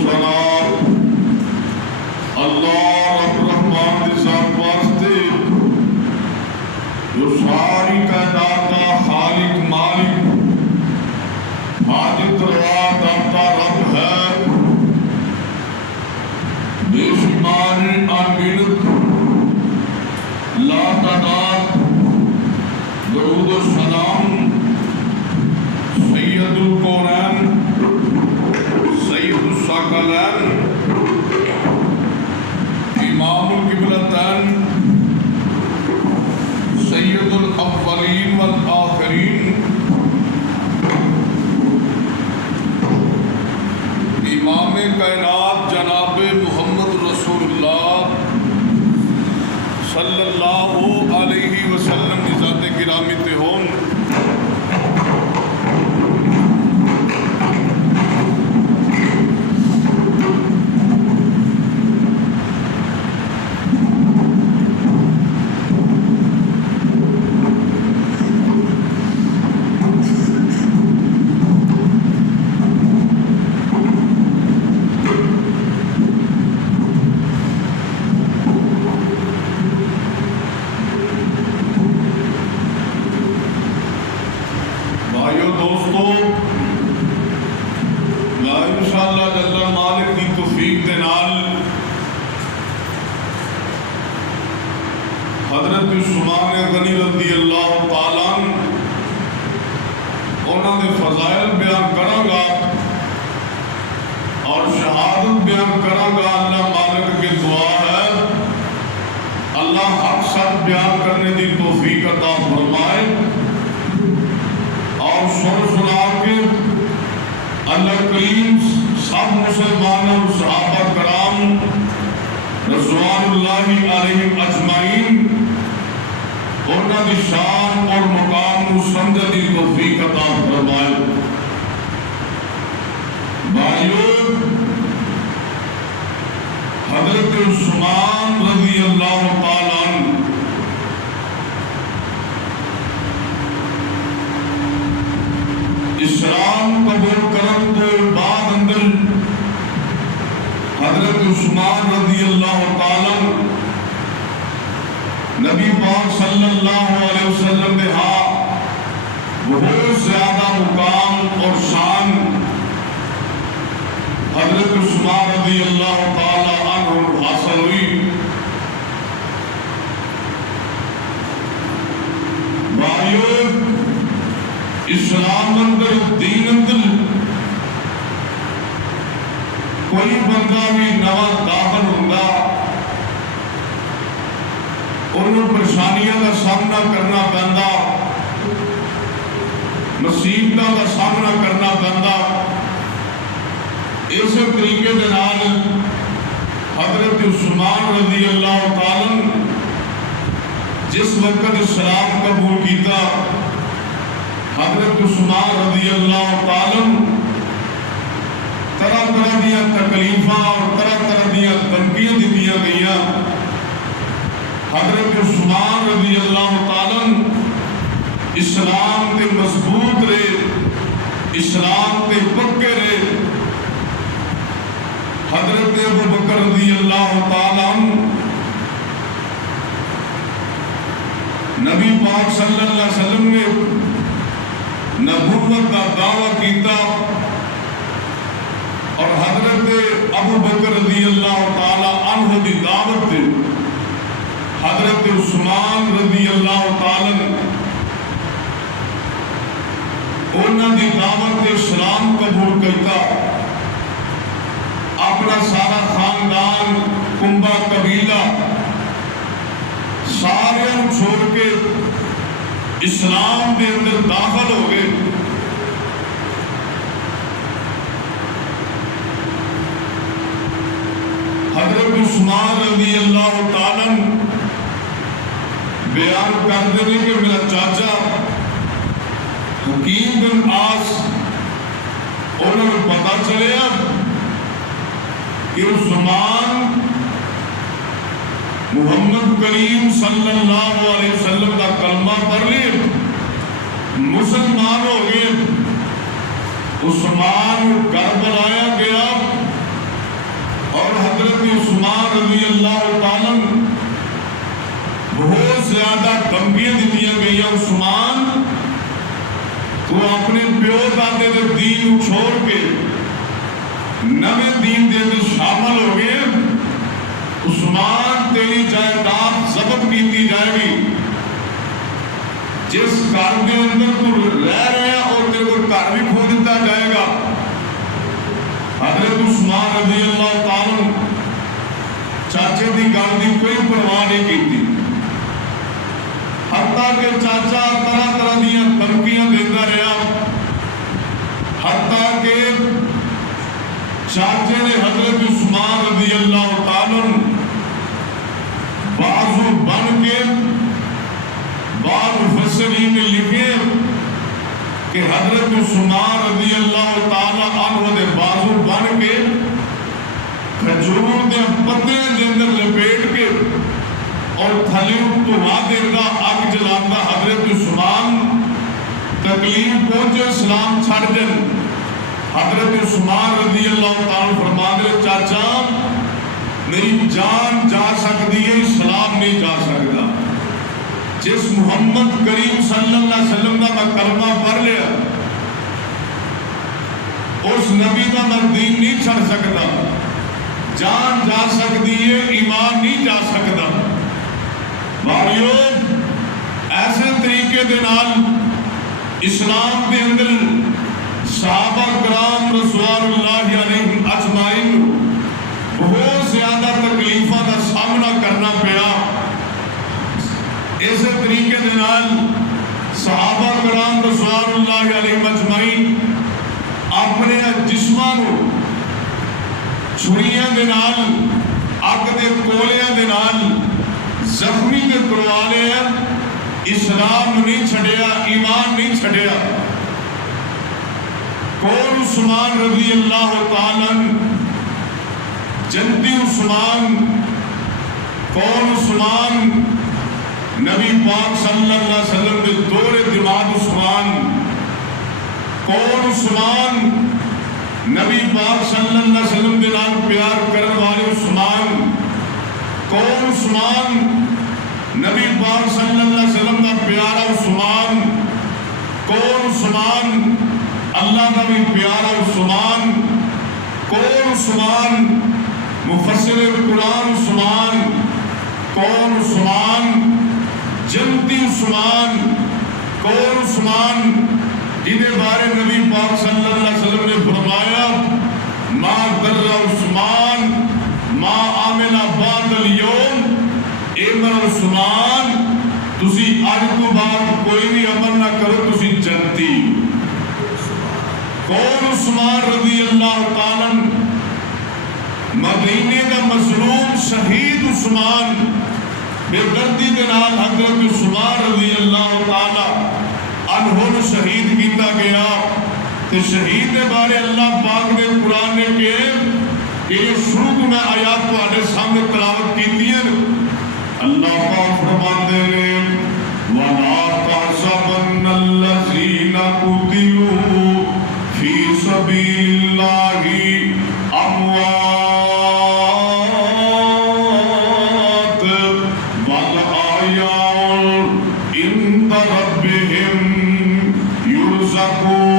سلام اللہ رب رحمان دی ذات واسطے جو ساری کائنات کا خالق مالک حاجت روا داتا رب ہے، بے شمار انگنت لا تعداد درود و سلام سید الکونین سید الثقلین امام القبلتین سید الاولین والآخرین امام کائنات جناب محمد رسول اللہ صلی اللہ علیہ وسلم کی ذات گرامی تے ہون۔ حضرت عثمان غنی رضی اللہ تعالیٰ انہوں نے فضائل بیان کروں گا اور شہادت بیان کروں گا۔ اللہ مالک کی دعا ہے اللہ حق سچ بیان کرنے کی توفیق عطا فرمائے اور سنا کے اللہ کریم سب مسلمانوں صحابہ کرام رضوان اللہ علیہم اجمعین انہاں دی شان اور مقام کو سمجھنے دی توفیق عطا فرمائے۔ بھائیو، حضرت عثمان رضی اللہ تعالیٰ عنہ اسلام قبول کرن تو بعد اندر حضرت عثمان رضی اللہ تعالیٰ نبی پاک صلی اللہ علیہ وسلم نے بہت زیادہ مقام اور شان حضرت عثمان رضی اللہ تعالیٰ عنہ حاصل ہوئی۔ بھائیو، اسلام اندر دین اندر کوئی بندہ بھی نواں داخل ہوگا انہوں پریشانیاں کا سامنا کرنا پہندا، مصیبتوں کا سامنا کرنا پہندا۔ اس طریقے کے نال حضرت عثمان رضی اللہ تعالیٰ جس وقت اسلام قبول کیتا، حضرت عثمان رضی اللہ تعالیٰ طرح طرح دیا تکلیفاں اور طرح طرح دیا دھمکیاں دیا گئیاں۔ حضرت عثمان رضی اللہ تعالیٰ اسلام کے مضبوط رہے، اسلام کے پکے رہے۔ حضرت ابو بکر رضی اللہ تعالیٰ نبی پاک صلی اللہ علیہ وسلم نے نبوت کا دعویٰ کیتا اور حضرت ابو بکر رضی اللہ تعالیٰ عنہ دی دعوت دے حضرت عثمان رضی اللہ تعالیٰ انہوں دی دعوت اسلام قبول کرتا، اپنا سارا خاندان کنبہ قبیلہ سارے چھوڑ کے اسلام کے اندر داخل ہو گئے۔ حضرت عثمان رضی اللہ تعالیٰ بیان کرتے ہیں کہ میرا چاچا حکیم بن عاص انہوں نے پتا چلیا کہ عثمان محمد کریم صلی اللہ علیہ وسلم کا کلمہ پڑھ لے مسلمان ہو گئے۔ عثمان گھر بلایا گیا دھمکیاں دیتی گئی عثمان تو اپنے پیو دادے دے دین چھوڑ کے نوے دین دے اندر شامل ہو گئے. عثمان تیری جائیداد ضبط کیتی جائے گی. جس گھر کے اندر تو رہ رہا اور تیرے کو گھر بھی کھو دیتا جائے گا. حضرت عثمان رضی اللہ تعالی چاچے دی گل دی کوئی پرواہ نہیں کیتی. حتیٰ کہ چاچا طرح طرح دیا دھمکیاں دیتا رہا. حتیٰ کہ چاچے نے حضرت عثمان رضی اللہ تعالی بازو بن کے بعض مفسرین نے لکھے کہ حضرت عثمان رضی اللہ تعالی عنہ دے بازو بن کے کھجور دے پتے دے اندر لپیٹ کے اور تھلے دھواں دیتا اگ جلاتا حضرت عثمان تکلیف پہنچے اسلام چھڑ جن. حضرت عثمان رضی اللہ تعالی فرما دے چاچا میری جان جا سکتی ہے اسلام نہیں جا سکتا. جس محمد کریم صلی اللہ علیہ وسلم کا میں کلمہ پڑھ لیا اس نبی کا میں دین نہیں چھڑ سکتا. جان جا سکتی ہے ایمان نہیں جا سکتا. بھائیو ایسے طریقے دے نال اسلام کے اندر صحابہ کرام رضوان اللہ علیہم اجمعین بہت زیادہ تکلیفوں کا سامنا کرنا پڑا. اسی طریقے دے نال صحابہ کرام رضوان اللہ علیہم اجمعین اپنے جسماں چھریاں دے نال اگ دے کولیاں دے نال زخمی کے کروا لیا. اسلام نہیں چھڑیا ایمان نہیں چھڑیا. کون عثمان رضی اللہ تعالی جنتی عثمان کون عثمان نبی پاک صلی اللہ علیہ وسلم کے دور دماغ عثمان کون عثمان نبی پاک صلی اللہ علیہ وسلم کے نام پیار کرنے والے عثمان کون عثمان نبی پاک صلی اللہ علیہ وسلم کا پیارا عثمان کون عثمان اللہ کا بھی پیارا عثمان کون عثمان مفسر قرآن عثمان کون عثمان جنتی عثمان کون عثمان جنہیں بارے نبی پاک صلی اللہ علیہ وسلم نے فرمایا ما در عثمان ما عامل بعد اليوم اے من عثمان تسی آج کو بعد کوئی بھی عمل نہ کرو تسی جنتی. کون عثمان رضی اللہ تعالی مدینے کا مظلوم شہید عثمان بے دردی کے نال حضرت عثمان رضی اللہ تعالی عنہ شہید کیتا گیا. کہ شہید کے بارے اللہ پاک نے قرآن نے کہ یہ شروع کو میں آیات کو آنے سامنے تلاوت کی دیئے. اللہ پاک فرماتے ہیں وَلَا تَحْسَبَنَّ الَّذِينَ قُتِلُوا فِي سَبِيلِ اللَّهِ أَمْوَاتٍ بَلْ أَحْيَاءٌ عِندَ رَبِّهِمْ يُرْزَقُونَ.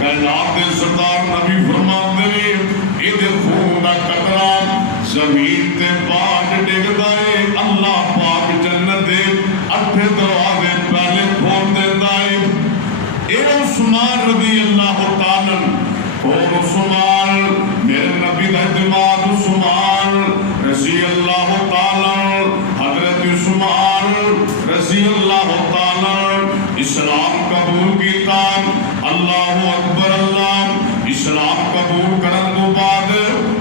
کائنات کے سردار نبی فرماتے زمین تے باج ڈگدا ہے اللہ پاک جنت دے 8 دروازے پہلے کھول دیندا ہے اے عثمان رضی اللہ تعالی اور عثمان میرے نبی دا اعتماد عثمان رضی اللہ تعالی حضرت عثمان رضی اللہ تعالی اسلام قبول کیتا اللہ اکبر اللہ اسلام قبول کرن تو بعد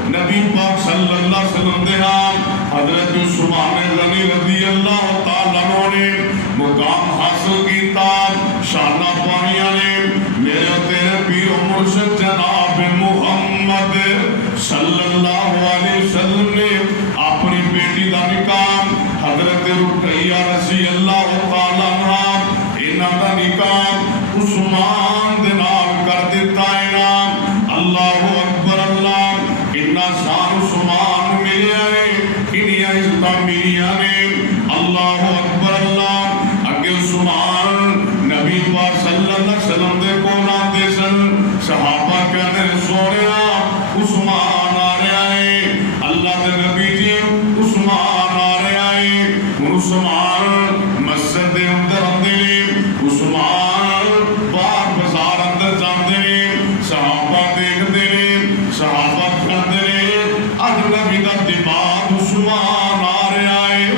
نبی پاک صلی اللہ علیہ وسلم دے حضرت عثمان غنی رضی اللہ تعالی نے مقام حاصل کیتا شانہ پائیاں نے میرے تیرے پیر و مرشد جناب محمد صلی اللہ علیہ وسلم نے اپنی بیٹی دا نکاح حضرت رقیہ رضی اللہ تعالی عنہ انہاں دا نکاح عثمان دے نال کر دیتا انعام اللہ اکبر اللہ کتنا شان عثمان ملیا ہے کنیاں عزتاں ملیاں نے اللہ اکبر اللہ اگے عثمان نبی پاک صلی اللہ علیہ وسلم دے کول آندے سن صحابہ کہندے سونیا عثمان آ رہا ہے اللہ دے نبی جی عثمان آ رہا ہے عثمان مسجد دے اندر آندے عثمان باہر بازار اندر جاندے صحابہ دیکھدے صحابہ کہندے اج نبی دا دماغ عثمان آ رہا ہے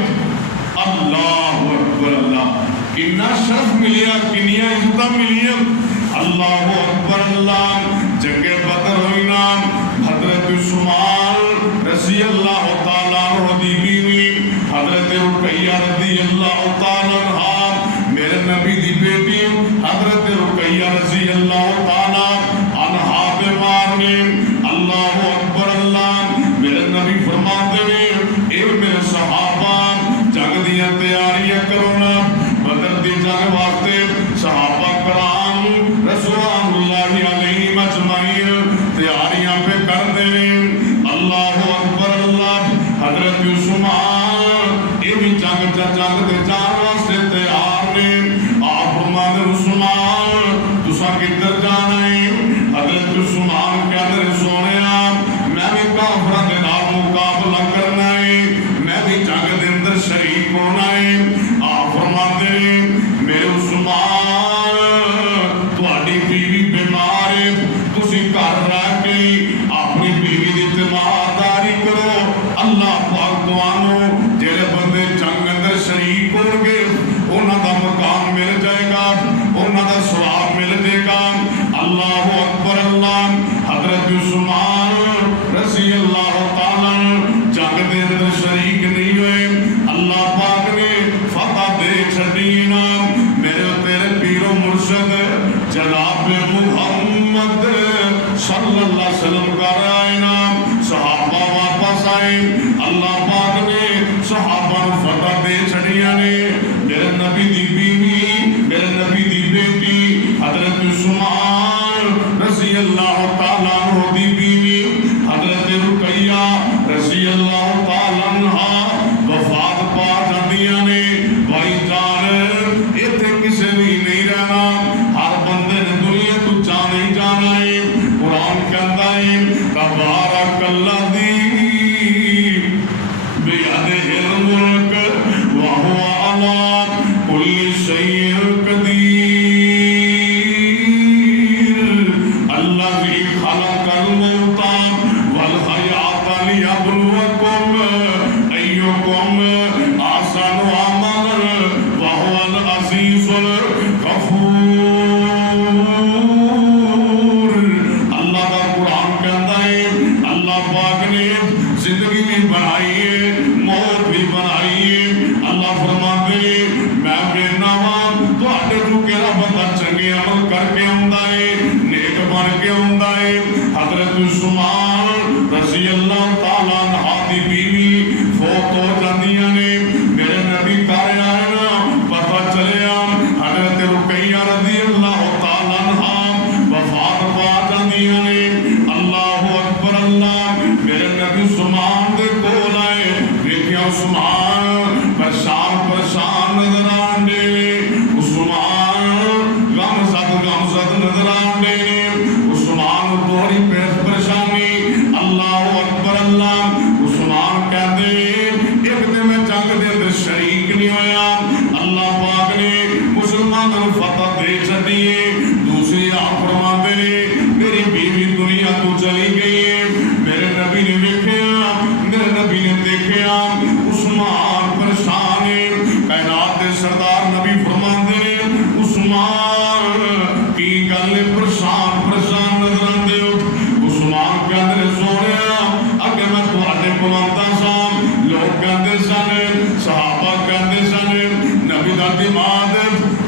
اللہ اکبر اللہ کتنا شرف ملیا کنیا عزتاں ملیا اللہ اکبر اللہ جنگ بدر ہوئی نام حضرت عثمان رضی اللہ تعالیٰ عنہ دی بیوی حضرت رقیہ رضی اللہ تعالیٰ عنہ میرے نبی دی بیٹی حضرت رقیہ رضی اللہ تعالیٰ عنہ بیمار نے اللہ اکبر اللہ میرے نبی فرماتے ہیں اے میرے صحابہ جنگ دیا تیاریاں کرو نا بدر دی جنگ واسطے صحابہ کرام رضوان اللہ علیہ مجمعین تیاریاں پہ کر دے اللہ اکبر اللہ حضرت عثمان یہ بھی جنگ دے جان واسطے تیار نے آپ فرماتے عثمان تساں کدھر جانا ہے حضرت عثمان کے اندر سونے میں بھی کافراں دے نال مقابلہ کرنا ہے میں بھی جنگ دے اندر شریک ہونا ہے آپ فرماتے میرے عثمان تہاڈی بیوی بیمار ہے تسی گھر رہ کے اپنی بیوی دی تیمارداری کرو اللہ پاک تانوں جڑے بندے جنگ اندر شریک ہون گے انہاں دا مقام مل جائے گا انہاں دا ثواب مل جائے گا اللہ اکبر اللہ حضرت عثمان رضی اللہ تعالی جنگ دے اندر شریک نہیں ہوئے اللہ پاک نے فتح دے چھڈی نا میرے تیرے پیر و مرشد جناب محمد صلی اللہ علیہ وسلم کا رائے نام صحابہ واپس آئے اللہ پاک نے صحابہ فتح دے چھڑیا نے میرے نبی دی بیوی میرے نبی دی بیٹی حضرت عثمان رضی اللہ تعالیٰ عنہ دی بیوی حضرت رقیہ رضی اللہ تعالیٰ عنہ وفات پا جاندیاں نے بھائی جان ایتھے کسے بھی نہیں رہنا ہر بندے نے دنیا تو جانا ہی جانا ہے قرآن کہتا ہے تبارک الذی بیدہ الملک وہو علی کل شیء قدیر الذی خلق الموت والحیات لیبلوکم ایکم احسن عملا وہو العزیز الغفور اللہ کا قرآن کہتا ہے اللہ پاک نے زندگی بھی بنائی ہے موت بھی بنائی ہے اللہ فرماتے ہیں میں بینا ہوں تو آٹے تو کہنا بندہ چنگے عمل کر کے آندہ ہے نیک بن کے آندہ ہے حضرت عثمان رضی اللہ تعالیٰ عنہ دی بیوی فوت ہو جاندیاں نے میرے نبی کہہ رہا ہے نا پتہ چلے حضرت رقیہ رضی اللہ تعالیٰ عنہ وفات پا جاندیاں نے اللہ اکبر اللہ میرے نبی عثمان دے کول آئے دیکھیا عثمان پریشان نظر آن دے عثمان غم زد نظر مسلمان فتح دے چڑیے. دوسری آپ فرماتے ہیں میری بیوی دنیا تو چلی گئی ہے. میرے نبی نے دیکھا, میرے نبی نے دیکھا عثمان پریشان ہے. کائنات کے سردار نبی فرماتے ہیں عثمان کی گل پریشان پریشان نظر آتے ہو. عثمان کہتے سونے اگر میں تھوڑے کو آتا سا, لوگ کہتے سن, صحابہ کہتے سن نبی دا دماغ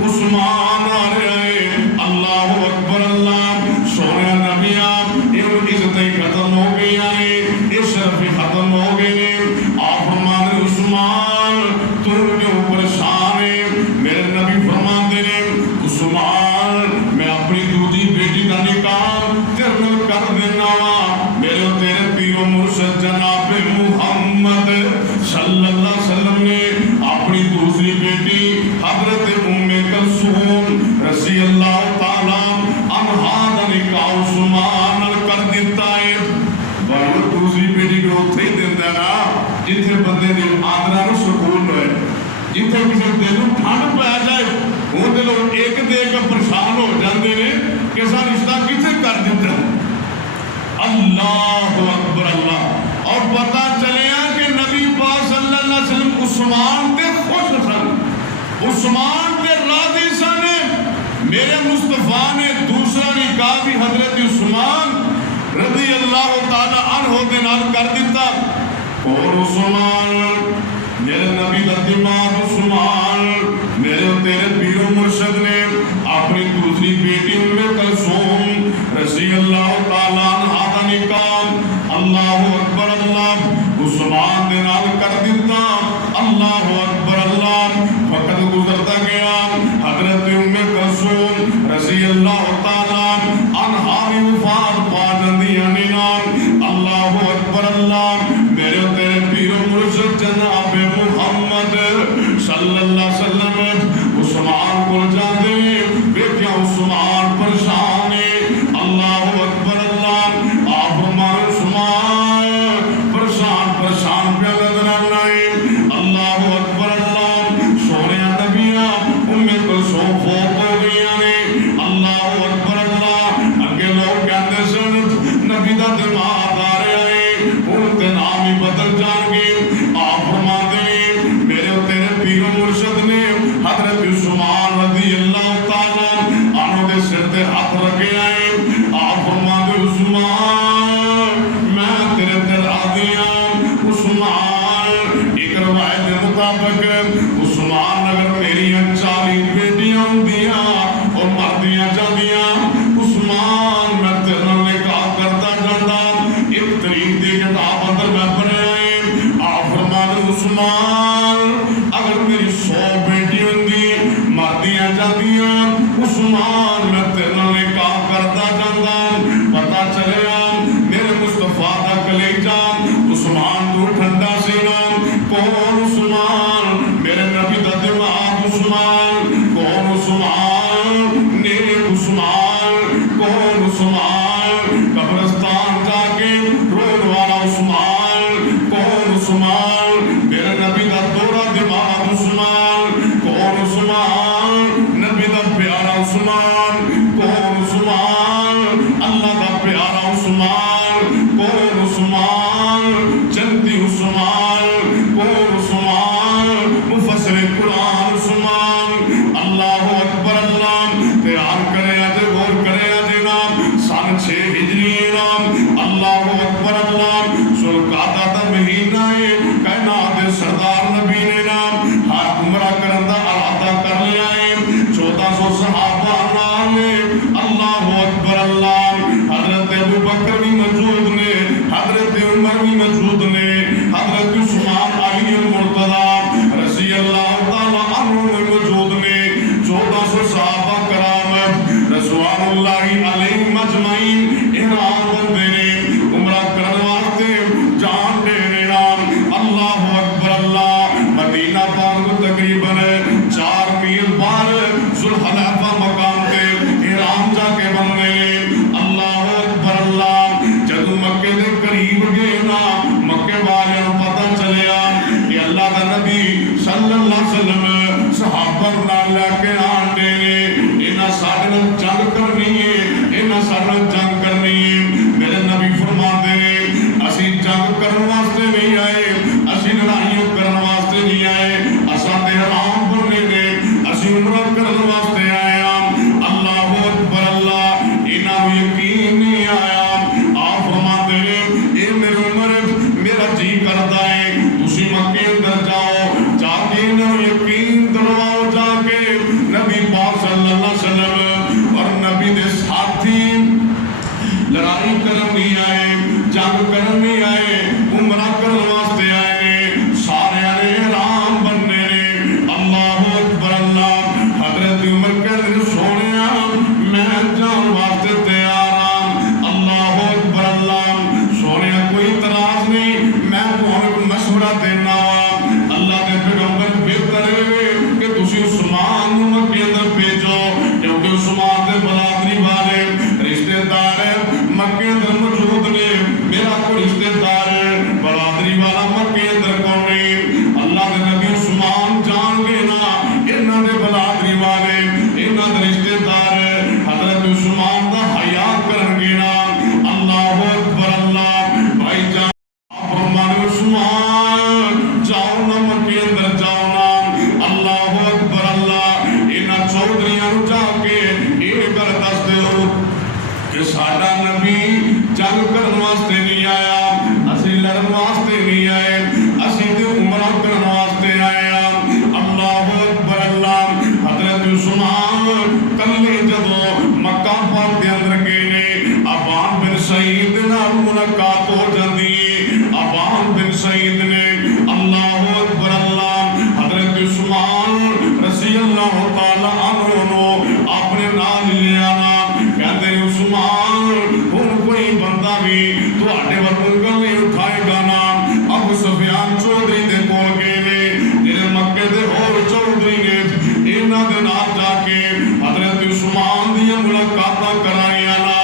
عثمان آ رہا ہے. اللہ اکبر اللہ. سونے نبی آپ یہ عزتیں ختم ہو گئی ہیں, یہ شرف ختم ہو گئی ہیں. آپ ہمارے عثمان تم کیوں پریشان ہے. میرے نبی فرماتے ہیں عثمان میں اپنی دوسری بیٹی کا نکاح تیرے کر دینا وا. میرے تیرے پیر و مرشد جناب محمد صلی اللہ علیہ وسلم نے اپنی دوسری بیٹی حضرت ام کلثوم رضی اللہ تعالی عنہا کا نکاح عثمان نال کر دیتا ہے. بھائی دوسری بیٹی کو اتھے ہی دینا نا جتنے بندے دل آدرہ نو سکون ہوئے, جتنے کسی دل نو ٹھنڈ پہ جائے وہ دلوں ایک دے کا پریشان ہو جاندے نے کہ سا رشتہ کتنے کر دیتا ہے. اللہ اکبر اللہ. اور پتہ چلیا کہ نبی پاک صلی اللہ علیہ وسلم عثمان تے خوش سن, عثمان تے راضی سن. میرے مصطفیٰ نے دوسرا نکاح بھی حضرت عثمان رضی اللہ تعالی عنہ دے نال کر دیتا. اور عثمان میرے نبی کا دماغ عثمان میرے تیرے پیر و مرشد نے اپنی دوسری بیٹی ام کلثوم رضی اللہ تعالی عنہا کا نکاح اللہ اکبر اللہ عثمان دے نال کر دیتا. اللہ اکبر اللہ. وقت گزرتا گیا, حضرت ام کلثوم رضی اللہ تعالی عنہا بھی وفات پا جاندیاں نے. اللہ اکبر اللہ. میرے تیرے پیر و مرشد جناب محمد صلی اللہ علیہ وسلم عثمان کو جاندے بیٹیا عثمان پریشان ہے. اللہ اکبر اللہ. آپ ہمارے عثمان پریشان پریشان پہ نظر آنا ہے. اللہ اکبر اللہ. سونے نبی ام کلثوم فوت ہو گئی نے. اللہ اکبر اللہ. اگے لوگ کہتے سن نبی دا دماغ آ رہا ہے, ان کے نام ہی بدل جان گے. آپ فرماتے ہیں میرے تیرے پیر و مرشد نے حضرت عثمان رضی اللہ تعالی عنہ دے سر تے ہاتھ رکھے آئے. آپ فرماتے عثمان میں تیرے تے راضی ہوں. عثمان ایک روایت کے مطابق عثمان اگر میری 40 بیٹیاں ہوندیاں اور مردیاں جاندیاں عثمان میں تیرے نال نکاح کرتا جاندا. ایک تاریخ دی کتاب اندر میں پڑھیا ہے. آپ فرماتے عثمان اگر میری 100 بیٹی ہوندی مردیاں جاندیاں عثمان میں تیرے نال نکاح کرتا جاندا. پتہ چلیا میرے مصطفیٰ دا کلیجہ عثمان تو ٹھنڈا سینا. کون عثمان؟ میرے نبی دا دماغ عثمان. کون عثمان؟ نیک عثمان. کون عثمان؟ قبرستان جا کے رونے والا عثمان. کون عثمان؟ میرے نبی دا دورہ دماغ عثمان. کون عثمان؟ نبی دا پیارا عثمان. کون عثمان؟ اللہ دا پیارا عثمان. کون عثمان؟ جنتی عثمان. کون عثمان؟ مفسر قرآن عثمان. اللہ اکبر اللہ. تیار کرے آجے غور کرے آجے نام سن 6 ہجری نام. اللہ اکبر اللہ. ذوالقعدہ دا مہینہ ہے. کائنات سردار نبی نے نام ہر عمرہ کرن دا ارادہ کر لیا ہے. 1400 صحابہ نال. اللہ اکبر اللہ. حضرت ابوبکر بھی موجود نے, حضرت عمر بھی موجود نے, حضرت عثمان علی المرتضی رضی اللہ تعالی عنہ بھی موجود نے. 1400 صحابہ کرام رضوان اللہ علیہم اجمعین احرام بندے نے عمرہ کرنے واسطے جان دینے نام. اللہ اکبر اللہ. مدینہ پاک کو تقریباً 4 میل بار ذوالحلیفہ مقام تے احرام جا کے بننے. اللہ اکبر اللہ. جدو مکے دے قریب گئے نا مکے والے پتہ چلیا کہ اللہ کا نبی صلی اللہ علیہ وسلم صحابہ نال لے کے آن بننے نے، انہاں ساڈے نال جنگ کرنی ہے، انہاں ساڈے نال جنگ کرنی ہے۔ میرے نبی فرماندے نے اسی جنگ کرن واسطے نہیں آئے، اسی لڑائیاں کرن واسطے نہیں آئے، اساں تے حرام بننے نے، اسی عمرہ کرن واسطے آئے ہاں۔ اللہ اکبر اللہ، انہاں نوں یقین نہیں آیا۔ آپ فرماندے نے اے میری عمر میرا جی کردا ہے تسی مکے اندر جاؤ، جا کے انہاں نوں یقین دلواؤ، جا کے نبی پاک صلی اللہ علیہ وسلم اور نبی دے ساتھی لڑائی کرن نہیں آئے، جنگ کرن نہیں آئے، عمرہ کرن واسطے آئے نے، سارے نے حرام بننے نے۔ اللہ اکبر اللہ، حضرت عمر کہتے ہیں سونیا میں جان واسطے تیار ہاں۔ اللہ اکبر اللہ، سونیا کوئی اعتراض نہیں، میں تمہیں مشورہ دینا وا، اللہ دے پیغمبر بہتر ہے کہ تسی عثمان نوں مکے اندر بھیجو، کیونکہ عثمان دے برادری والے رشتہ دار مکے اندر موجود نے، میرا کوئی رشتہ دار برادری والا مکے اندر کون نہیں۔ اللہ دے نبی عثمان جان گے نا انہاں دے برادری والے، انہاں دے رشتہ دار حضرت عثمان دا حیا کرن گے نا۔ اللہ اکبر اللہ، بھائی جان آپ فرمانے عثمان جاؤ نا مکے اندر جاؤ نا۔ اللہ اکبر اللہ، انہاں چودھریاں نوں جا کے یہ گل دس دیو کہ ساڈا نبی جنگ کرن واسطے نہیں آیا، اسی لڑن واسطے نہیں آئے، اسی تے عمرہ کرن واسطے آئے ہاں۔ اللہ اکبر اللہ، حضرت عثمان کلے جدوں مکہ پاک دے اندر گئے نے، ابان بن سعید نال ملاقات ہو جاندی ہے۔ ابان بن سعید نے اللہ اکبر اللہ حضرت عثمان رضی اللہ تعالی عنہ نو اپنے نال لے آنا، کہندے عثمان ہن کوئی بندہ بھی تواڈے ورگوں گل نہیں اٹھائے گا نا۔ ابو سفیان چودھری دے کول گئے نے، جڑے مکے دے ہور چودھری نے، انہاں دے نال جا کے حضرت عثمان دی ملاقاتاں کرائیاں نا۔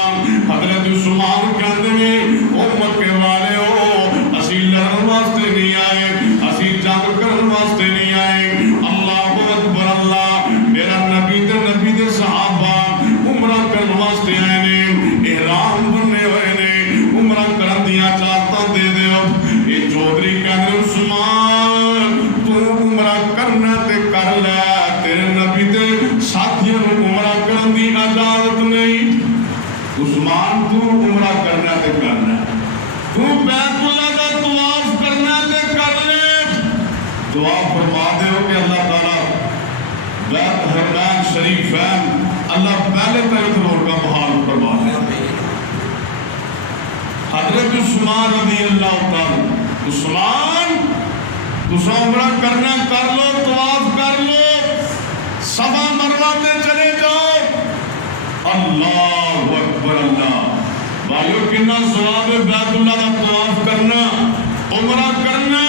حضرت عثمان کہندے نے او مکے والے ہو، اسی لڑن واسطے نہیں آئے، اسی جنگ کرن واسطے نہیں آئے۔ اللہ اکبر اللہ، میرا نبی تے نبی دے صحابہ عمرہ کرن واسطے آئے نے، احرام بننے ہوئے نے، عمرہ کرن دیاں اجازتاں دے دیو۔ اے چودھری کہندے عثمان تو عمرہ کرنا تے کر لے، تیرے نبی تے ساتھیاں نوں عمرہ کرن دی اجازت نہیں۔ عثمان تو عمرہ کرنا تے کرنا، تو بیت اللہ دا طواف کرنا تے کر لے۔ دعا فرما دیو کہ اللہ تعالیٰ بیت حرمین شریفین اللہ پہلے طرف روڑ کا بحال فرما دے۔ حضرت عثمان رضی اللہ تعالیٰ، عثمان تسا عمرہ کرنا کر لو، طواف کر لو، صفا مروہ تے چلے جاؤ۔ اللہ اکبر اللہ، بھائیو کنا ثواب بیت اللہ کا طواف کرنا، عمرہ کرنا۔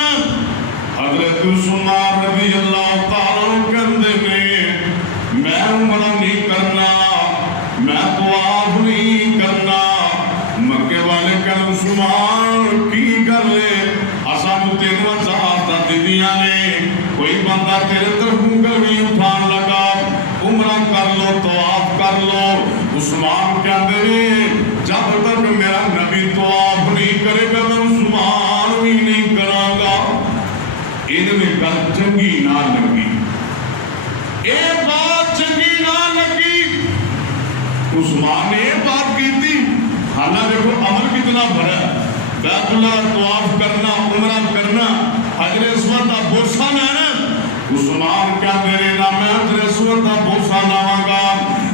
حضرت عثمان رضی اللہ تعالیٰ کہندے نے میں عمرہ نہیں کرنا، میں طواف نہیں کرنا۔ مکے والے کہن عثمان کی گل ہے، اساں نوں تینوں اجازتاں دتیاں نے، کوئی بندہ تیرے طرف انگل نہیں اٹھان لگا، عمرہ کر لو، طواف کر لو۔ عثمان کہندے نے جب تک میرا نبی طواف نہیں کرے گا میں عثمان بھی نہیں کراں گا۔ انہیں گل چنگی نہ لگی، اے بات چنگی نہ لگی، عثمان نے یہ بات کی تھی۔ حالانکہ دیکھو عمل کتنا بڑا ہے، بیت اللہ طواف کرنا، عمرہ کرنا، حجر اسود کا بوسہ لینا۔ عثمان کیا میرے نہ میں حجر اسود کا بوسہ لاواں گا،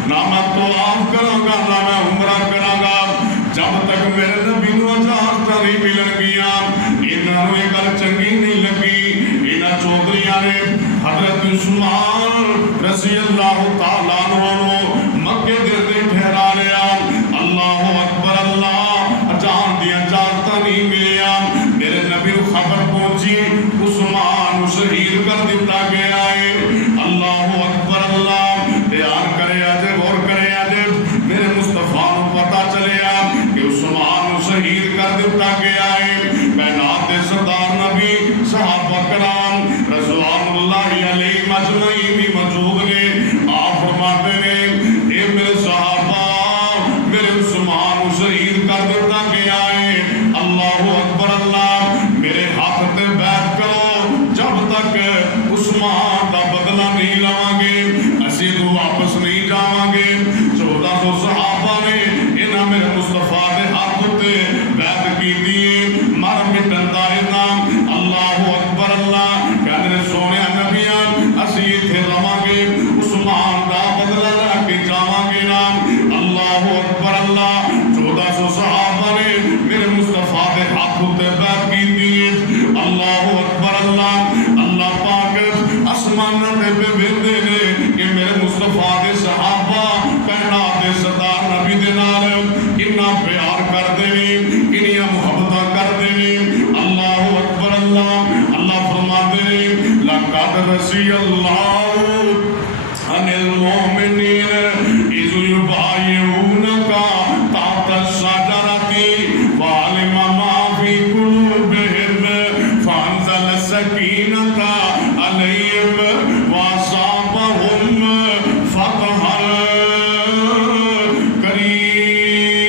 نہ میں طواف کراں گا، نہ میں عمرہ کراں گا، جب تک میرے نبی نوں اجازت نہیں ملن گیاں۔ انہاں نوں یہ گل چنگی نہیں لگی۔ انہاں چودھریاں نے حضرت عثمان رضی اللہ تعالیٰ عنہ مکے دے ٹھہرا لیا۔ اللہ اکبر اللہ، جان دیا اجازتاں نہیں ملیا۔ میرے نبی کو خبر پہنچی عثمان شہید کر دیتا گیا ہے۔ اللہ اکبر اللہ، بیان کرے آجے، غور کرے آجے، میرے مصطفیٰ کو پتا چلے کہ عثمان شہید کر دیتا گیا ہے۔ کائنات دے سردار نبی صحابہ کرام رضوان اللہ علیہ مجمعین بھی موجود نے۔ آپ فرمان المؤمنین اذ یبایعونک تحت الشجرۃ فعلم ما فی قلوبہم فانزل السکینۃ علیہم واصابہم فتحا قریبا۔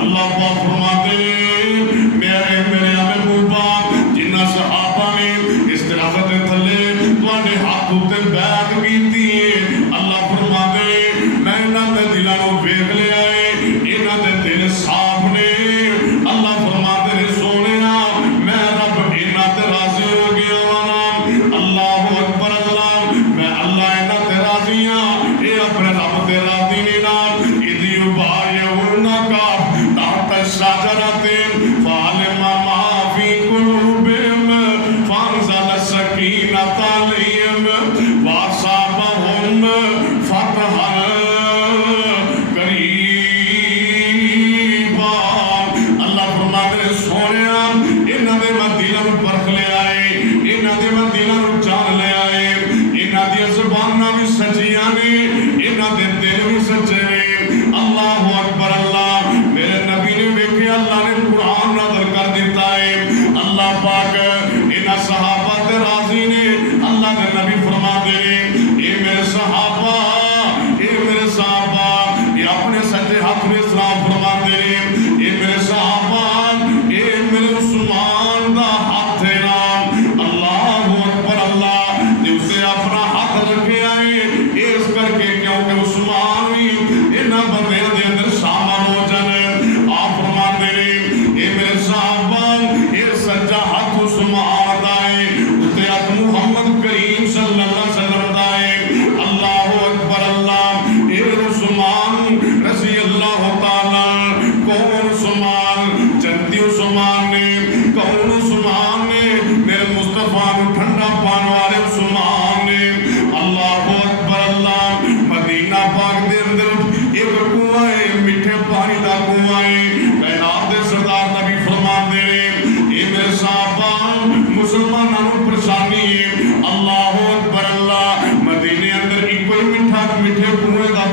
اللہ پاک فرماتے میرے محبوبہ جنہ صحابہ نے اس درخت دے تھلے تواڈے ہاتھ اُتے بیعت کیتی ہے، اللہ فرماتے میں انہاں دے دلاں نوں ویکھ لیا ہے، انہاں دے دل صاف نے۔ اللہ فرماتے نے سونیا میں رب انہاں تے راضی ہو گیا وا۔ اللہ اکبر اللہ، میں اللہ انہاں تے راضی ہاں، اے اپنے رب تے راضی نے نا۔ اذ یبایعونک تحت الشجرۃ فعلم ما فی قلوبہم فانزل السکینۃ علیہم واصابہم فتحا قریبا۔ اللہ فرماتے ہیں سونیا انہاں دے میں دلاں نوں پرکھ لیا ہے، انہاں دے میں دلاں نوں جان لیا ہے، انہاں دی زباناں بھی سچیاں نے، انہاں دے دل بھی سچے نے۔ اللہ اکبر اللہ، میرے نبی نے ویکھیا اللہ نے قرآن نازل کر دیتا ہے، اللہ پاک انہاں صحابہ تے راضی نے۔ اللہ دے نبی فرماتے ہیں اے میرے صحابہ، اے میرے صحابہ، یہ اپنے سچے ہاتھ میں سلام فرماتے ہیں اے میرے صحابہ، اے میرے عثمان دا ہاتھ ہے نام۔ اللہ اکبر اللہ، جو سے اپنا ہاتھ رکھے آئے اس کر کے کیونکہ عثمان بھی انہاں بندیاں دے اندر شامل ہو جانے۔ آپ فرماتے ہیں اے میرے صحابہ، اے سجا ہاتھ عثمان دا ہے، اتے ہاتھ محمد کریم صلی اللہ علیہ وسلم دا ہے۔ اللہ اکبر اللہ، اے عثمان رضی اللہ تعالی، کون عثمان؟ جنتی عثمان نے، کون عثمان نے؟ میرے مصطفیٰ کو ٹھنڈا پان والے عثمان نے۔ اللہ اکبر اللہ، مدینہ پاک دے اندر ایک کنواں ہے، میٹھے پانی دا کنواں ہے۔ کائنات دے سردار نبی فرماندے نے اے میرے صحابہ مسلماناں نوں پریشانی ہے۔ اللہ اکبر اللہ، مدینے اندر ایک کوئی میٹھے کنویں دا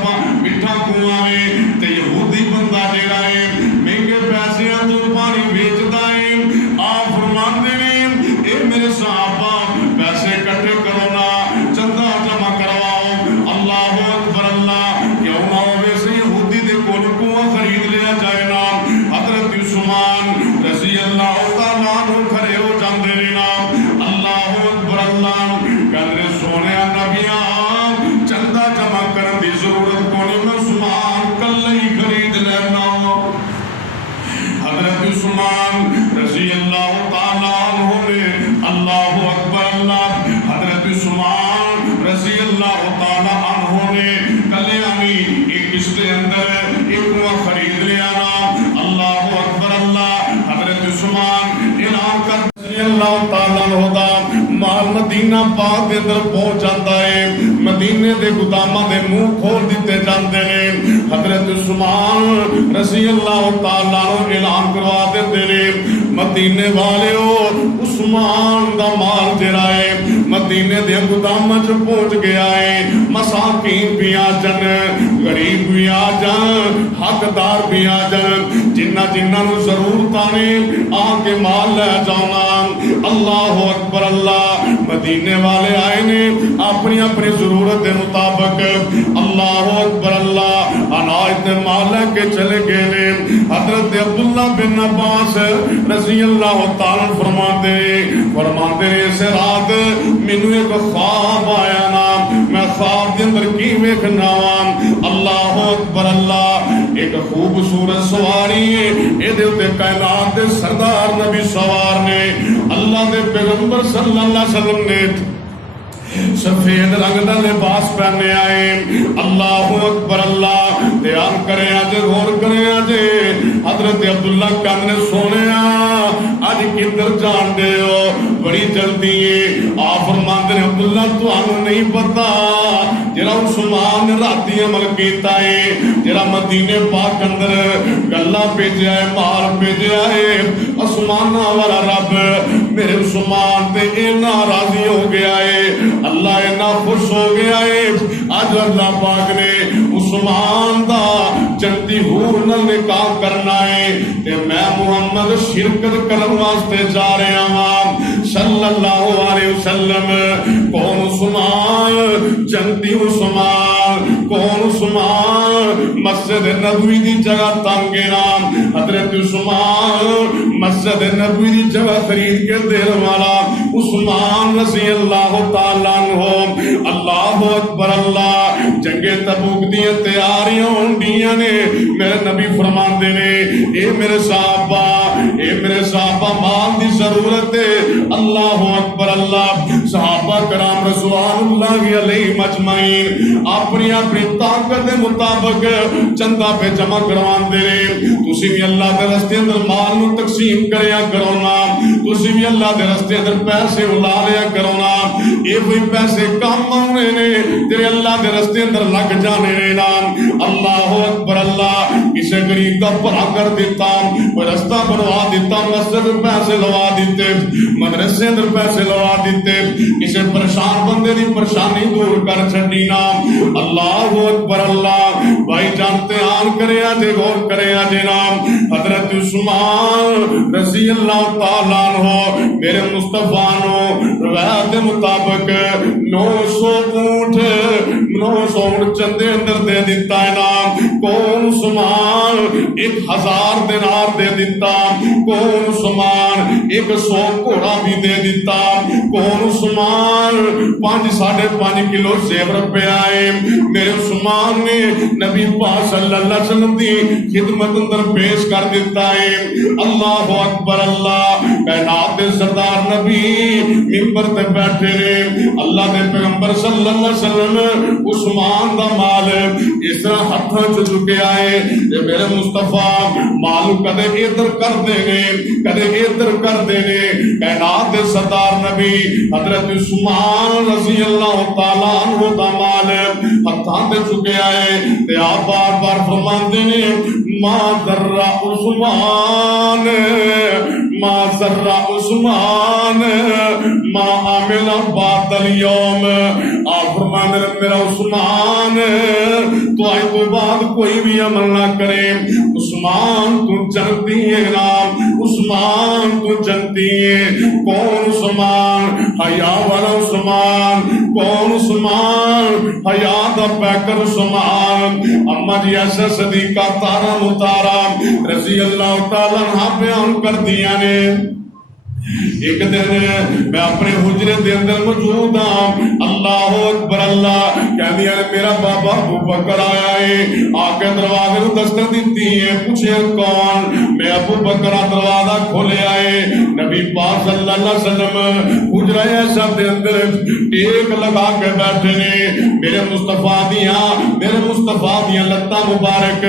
میٹھا کنواں ہے تے یہودی بندہ جیڑا ہے مہنگے پیسیاں تو پانی بیچدا ہے۔ آپ فرماندے نے اے میرے صحابہ پیسے اکٹھے کرو نا، چندہ جمع کرواؤ۔ اللہ اکبر اللہ، کیوں نہ ہوئے سے یہودی دے کول کنواں خرید لیا جائے نا۔ حضرت عثمان رضی اللہ تعالیٰ عنہ کھڑے ہو جاندے نے نا۔ اللہ اکبر اللہ، کہندے سونے نبیاں چندہ جمع کرن دی ضرورت کوئی، میں عثمان کلے ہی خرید لینا۔ حضرت عثمان رضی اللہ تعالیٰ عنہ نے، اللہ اکبر اللہ، حضرت عثمان رضی اللہ تعالیٰ عنہ نے کلیانی ایک کشتے اندر ایک کنواں خرید لیا نا۔ اللہ اکبر اللہ، حضرت عثمان اعلان کر رضی اللہ تعالیٰ عنہ دا مال مدینہ پاک دے اندر پہنچ جاتا ہے، مدینے دے گوداماں دے منہ کھول دیتے جاندے نے۔ حضرت عثمان رضی اللہ تعالیٰ عنہ اعلان کروا دیتے نے مدینے والیو عثمان دا مال جڑا ہے مدینے دے گوداماں چ پہنچ گیا ہے۔ مساکین بھی آ جان، غریب بھی آ جان، حقدار بھی آ جان، جنہ نو ضرورتاں نے آ کے مال لے جانا۔ اللہ اکبر اللہ، مدینے والے آئے نے اپنی اپنی ضرورت کے مطابق، اللہ اکبر اللہ، اناج تے مال لے کے چلے گئے نے۔ حضرت عبداللہ بن عباس رضی اللہ تعالیٰ فرماتے اس رات مینوں ایک خواب آیا نا، میں خواب دے اندر کی ویکھنا وا۔ اللہ اکبر اللہ، ایک خوبصورت سواری ہے، اے دے تے کائنات دے سردار نبی سوار نے، اللہ دے پیغمبر صلی اللہ علیہ وسلم نے سفید رنگ دا لباس پہنے آئے۔ اللہ اکبر اللہ، دھیان کرے آج، غور کرے آج۔ حضرت عبداللہ کہندے سونے اج آج کدھر جان دے ہو بڑی جلدی ہے آپ فرماندے نے عبداللہ تانوں نہیں پتا جڑا عثمان نے راتی عمل کیتا ہے جڑا مدینے پاک اندر گلا بھیجیا ہے مال بھیجیا ہے عثمان والا رب میرے عثمان تے اینا راضی ہو گیا ہے اللہ اینا خوش ہو گیا ہے اج اللہ پاک نے عثمان دا جنتی حور نال نکاح کرنا ہے تے میں محمد شرکت کرن واسطے جا رہا ہاں صلی اللہ علیہ وسلم کون عثمان جنتی عثمان کون عثمان مسجد نبوی دی جگہ تانگے نام حضرت عثمان مسجد نبوی دی جگہ خرید کے دیر والا عثمان رضی اللہ تعالیٰ عنہ اللہ اکبر اللہ جنگ تبوک دی تیاریاں ہونڈیاں نے میرے نبی فرماندے نے اے میرے صحابہ مال دی ضرورت ہے اللہ اکبر اللہ صحابہ کرام رضوان اللہ علیہ مجمعین اپنی اپنی طاقت دے مطابق چندہ پہ جمع کروان دے رہے تسی بھی اللہ دے رستے اندر مال نو تقسیم کریا کرونا تسی بھی اللہ دے رستے اندر پیسے الا لیا کرونا یہ کوئی پیسے کام آنے نے تیرے اللہ دے رستے اندر لگ جانے نے نام اللہ اکبر اللہ کسے غریب کا بھلا کر دیتا کوئی رستہ بنوا دیتا مسجد پیسے لوا دیتے مدرسے اندر پیسے لوا دیتے کسے پریشان بندے دی پریشانی دور کر چھڑی نام اللہ اکبر اللہ بھائی جانتے آن کرے آجے غور کرے آجے نام حضرت عثمان رضی اللہ تعالیٰ عنہ میرے مصطفیٰ نو روایت مطابق 900 اونٹ چندے اندر دے دیتا ہے نام کون عثمان 1000 دینار دے دیتا کون عثمان 100 گھوڑا بھی دے دیتا کون عثمان 5.5 کلو زیور پہ آئے میرے عثمان نے نبی پاک صلی اللہ علیہ وسلم دی خدمت اندر پیش کر دیتا ہے اللہ اکبر اللہ کائنات دے سردار نبی منبر تے بیٹھے نے اللہ دے پیغمبر صلی اللہ علیہ وسلم عثمان دا مال اس طرح ہاتھوں چ چکے آئے کہ میرے مصطفیٰ مال کدے ادھر کر دیں گے کدے ادھر کر دیں گے کائنات دے سردار نبی حضرت عثمان رضی اللہ تعالیٰ عنہ دا مال ہاتھوں تے چکے آئے تے آپ بار بار فرماندے نے ما ذر عثمان ما ذر عثمان ما عمل بعد اليوم آپ فرماندے نے میرا عثمان تو آئے تو بعد کوئی بھی عمل نہ کرے عثمان تو جنتی ہے نام عثمان تو جنتی ہے کون عثمان حیا والا عثمان کون عثمان حیا دا پیکر عثمان اما جی ایسا صدیقہ تارا متارا رضی اللہ تعالیٰ عنہ بیان کر دیا نے ایک دن میں اپنے حجرے دے اندر موجود ہوں اللہ اکبر اللہ کہہ دیا میرا بابا ابو بکر آیا ہے آ کے دروازے کو دستک دیتی ہے پوچھے کون میں ابو بکر دروازہ کھولے آئے نبی پاک صلی اللہ علیہ وسلم حجرے ایسا دے اندر ٹیک لگا کے بیٹھے نے میرے مصطفیٰ دیاں لتاں مبارک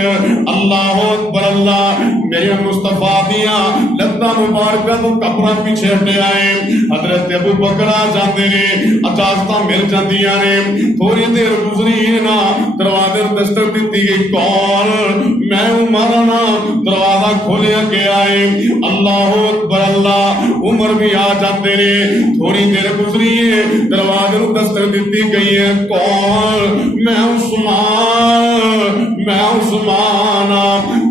اللہ اکبر اللہ میرے مصطفیٰ دیاں لتاں مبارکہ تو کپڑا پیچھے ہٹے آئے حضرت ابو بکر آ جاندے نے اجازتاں مل جاندیاں نے تھوڑی دیر گزری نا دروازے دستک دیتی گئی کون میں عمر نا دروازہ کھولیا گیا ہے اللہ اکبر اللہ عمر بھی آ جاندے نے تھوڑی دیر گزری ہے دروازے دستک دیتی گئی ہے کون میں عثمان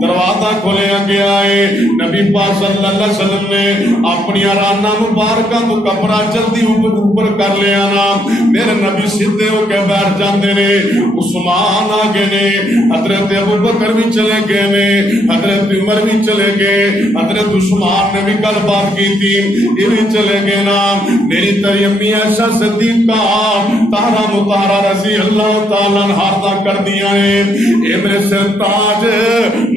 دروازہ کھولیا گیا ہے نبی پاک صلی اللہ علیہ وسلم نے اپنی آرانہ مبارکہ تو کپڑا جلدی اوپر کر لیا نا میرے نبی سیدھے ہو کے بیٹھ جاندے نے عثمان آگے نے حضرت ابو بکر بھی چلے گئے نے حضرت عمر بھی چلے گئے حضرت عثمان نے بھی گل بات کی تھی یہ بھی چلے گئے نا میری تری امی ایسا صدیقہ تارا مطارا رضی اللہ تعالیٰ عنہ کر دیا ہے اے میرے سرتاج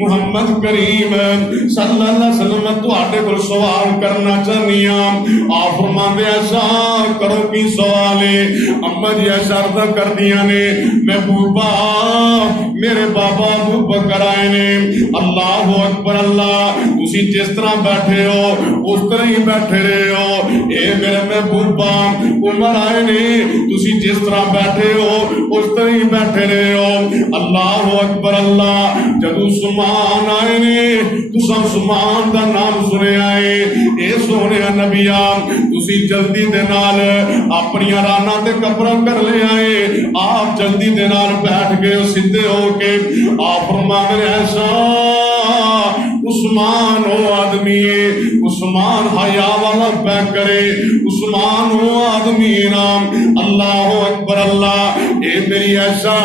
محمد کریم صلی اللہ علیہ وسلم میں تواڈے کول سوال کرنا چاہنی ہاں۔ آپ فرماندے ایسا کرو کی سوال ہے؟ اما جی ایسا عرض کردیاں نے محبوبہ میرے بابا ابو بکر آئے نے، اللہ اکبر اللہ، تسی جس طرح بیٹھے ہو اس طرح ہی بیٹھے رہے ہو۔ اے میرے محبوبہ عمر آئے نے، تسی جس طرح بیٹھے ہو اس طرح ہی بیٹھے رہے ہو۔ اللہ اکبر اللہ، جدو عثمان آئے نے تساں عثمان دا نام سنے آئے۔ اے سونے نبیا تسی جلدی دے نال اپنی رانا تے کپڑا کر لے آئے، آپ جلدی دے نال بیٹھ گئے سیدھے ہو کے۔ آپ فرما رہے ایسا عثمان ہو آدمی، عثمان حیا والا پہ کرے، عثمان ہو آدمی نام۔ اللہ اکبر اللہ، اے میری ایسا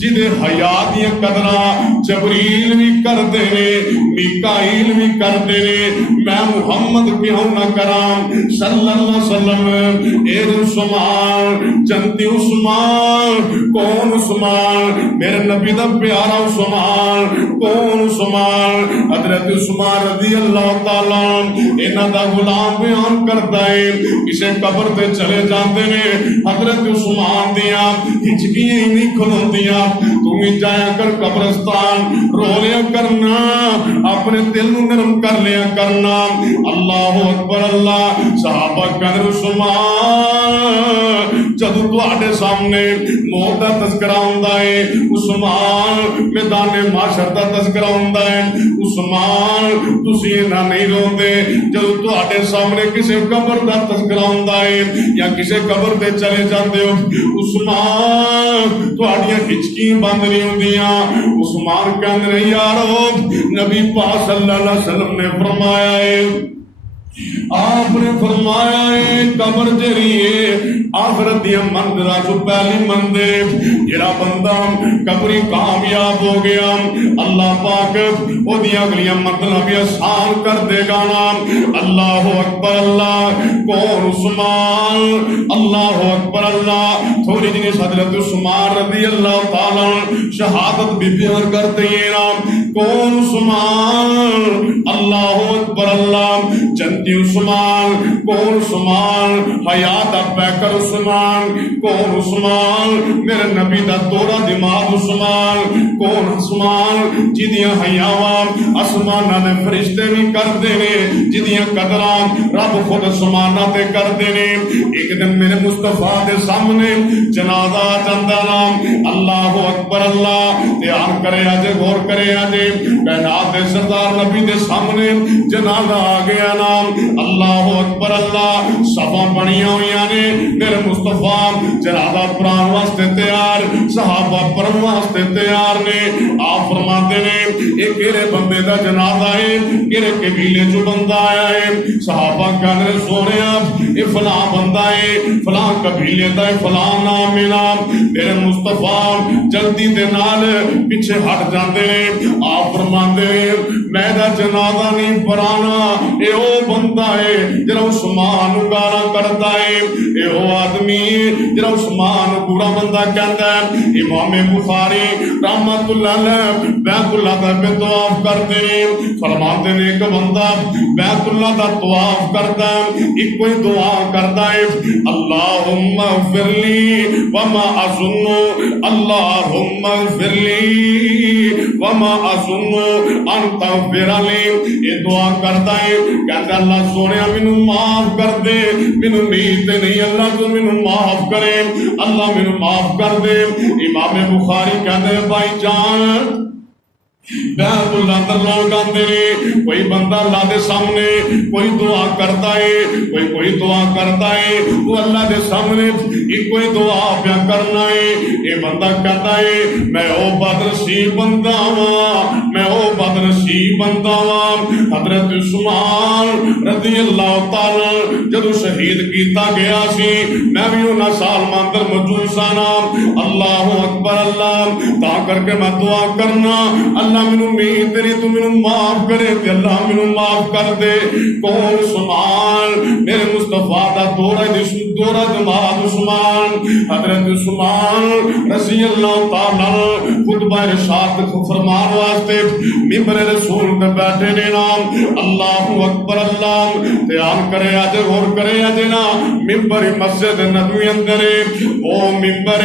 جدے حیا دی قدرہ جبریل بھی کردے نے، میکائیل بھی کردے نے، میں محمد کیوں نہ کرام صلی اللہ علیہ وسلم۔ اے عثمان جنتی عثمان، کون عثمان؟ میرے نبی دا پیارا عثمان، کون عثمان؟ حضرت عثمان رضی اللہ تعالیٰ انہاں دا غلام بیان کرتا ہے، کسے قبر تے چلے جاندے نے، حضرت عثمان دیاں ہچکیاں ہی نہیں کھلوندیاں، تم ہی جایا کر قبرستان، رو لیا کرنا، اپنے دل نو نرم کر لیا کرنا۔ اللہ اکبر اللہ، صحابہ کہنے عثمان جدو تواڈے سامنے موت دا تذکرہ ہوندا ہے، عثمان میدان معاشر دا تذکرہ ہوندا ہے، عثمان تسی نہ نہیں روندے جدو تواڈے سامنے کسے قبر دا تذکرہ ہوندا ہے یا کسے قبر تے چلے جاندے ہو، عثمان تواڈیاں ہچکیاں بند نہیں ہوندیاں۔ عثمان کہندے نے یارو نبی پاک صلی اللہ علیہ وسلم نے فرمایا ہے، آپ نے فرمایا ہے قبر جریے آخرت دیا مندرہ جو پہلی مندر جڑا بندہ قبری کامیاب ہو گیا اللہ پاک وہ دیا اگلیاں مندرہ بھی آسان کر دے گا نام۔ اللہ اکبر اللہ، کون عثمان؟ اللہ اکبر اللہ، تھوڑی جنیس حضرت عثمان رضی اللہ تعالیٰ شہادت بھی بیان کرتے ہیں نام، کون عثمان؟ اللہ اکبر اللہ، جنتی عثمان، کون عثمان؟ حیات ابیکر عثمان، کون عثمان؟ میرے نبی دا دورہ دماغ عثمان، کون عثمان؟ جدیاں حیاوان اسمانہ دے فرشتے بھی کر دینے، جدیاں قدران رب خود اسمانہ تے کر دینے۔ ایک دن میرے مصطفیٰ دے سامنے جنازہ جاندہ نام، اللہ اکبر اللہ، دھیان کرے آجے غور کرے آجے، کائنات دے سردار نبی دے سامنے جنازہ آ گیا نام، اللہ اکبر اللہ، صفاں بڑیاں ہویاں نے، میرے مصطفیٰ جنازہ پران واسطے تیار، صحابہ پران واسطے تیار نے۔ آپ فرماتے نے ایک کیرے بندے دا جنازہ ہے، کیرے قبیلے جو بندہ آیا ہے، صحابہ کہنے سونے آپ یہ فلاں بندہ ہے، فلاں قبیلے دا ہے، فلاں نام نام، میرے مصطفیٰ جلدی دے نال پیچھے ہٹ جاندے نے۔ آپ فرماتے ہیں میں دا جنازہ نہیں پرانا، اے او بندہ ہے جنہوں عثمان گانا کرتا ہے، اے او آدمی جنہوں عثمان پورا بندہ کہتا ہے۔ امام بخاری رحمت اللہ علیہ بیت اللہ دا پہ طواف کرتے ہیں، فرماتے ہیں کہ بندہ بیت اللہ دا طواف کرتا ہے، ایک کوئی دعا کرتا ہے، اللہم اغفر لی وما اظن، اللہم اغفر لی وما اظن ان تغفر لی، یہ دعا کرتا ہے کہتا اللہ سونے مینوں معاف کر دے، مینوں امید نہیں اللہ تو مینوں معاف کرے، اللہ مینوں معاف کر دے۔ امام بخاری کہتے ہیں بھائی جان بیت اللہ در لوگ آندے نے، کوئی بندہ اللہ دے سامنے کوئی دعا کرتا ہے، کوئی دعا کرتا ہے، وہ اللہ دے سامنے ایک کوئی دعا پیا کرنا ہے، یہ بندہ کہتا ہے میں او بدنصیب بندہ ہاں، میں او بدنصیب بندہ ہاں۔ حضرت عثمان رضی اللہ تعالی جدو شہید کیتا گیا سی، میں بھی انہاں سال مندر موجود سانا، اللہ اکبر اللہ، تا کر کے میں دعا کرنا اللہ مینوں امید تیری تو مینوں معاف کرے تے اللہ مینوں معاف کر دے۔ کون عثمان؟ میرے مصطفیٰ دا دورہ جماعت عثمان عثمان حضرت عثمان رضی اللہ تعالی خطبہ ارشاد فرمان واسطے ممبر رسول تے بیٹھے نے نام اللہ اکبر اللہ دھیان کرے اج غور کرے اج نا ممبر مسجد نبوی اندر او ممبر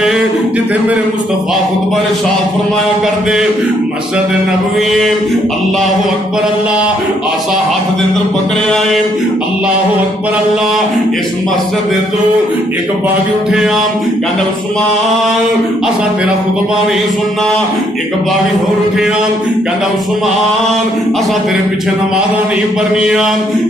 جتے میرے مصطفیٰ خطبہ ارشاد فرمایا کر دے مسجد نبوی اللہ اکبر اللہ آسا ہاتھ دے اندر پکڑے آئے اللہ اکبر اللہ اس مسجد دے تو ایک باغی اٹھے کہندا عثمان آسا تیرا خطبہ نہیں سننا ایک باغی ہور اٹھے کہندا عثمان آسا تیرے پیچھے نمازاں نہیں پڑھنی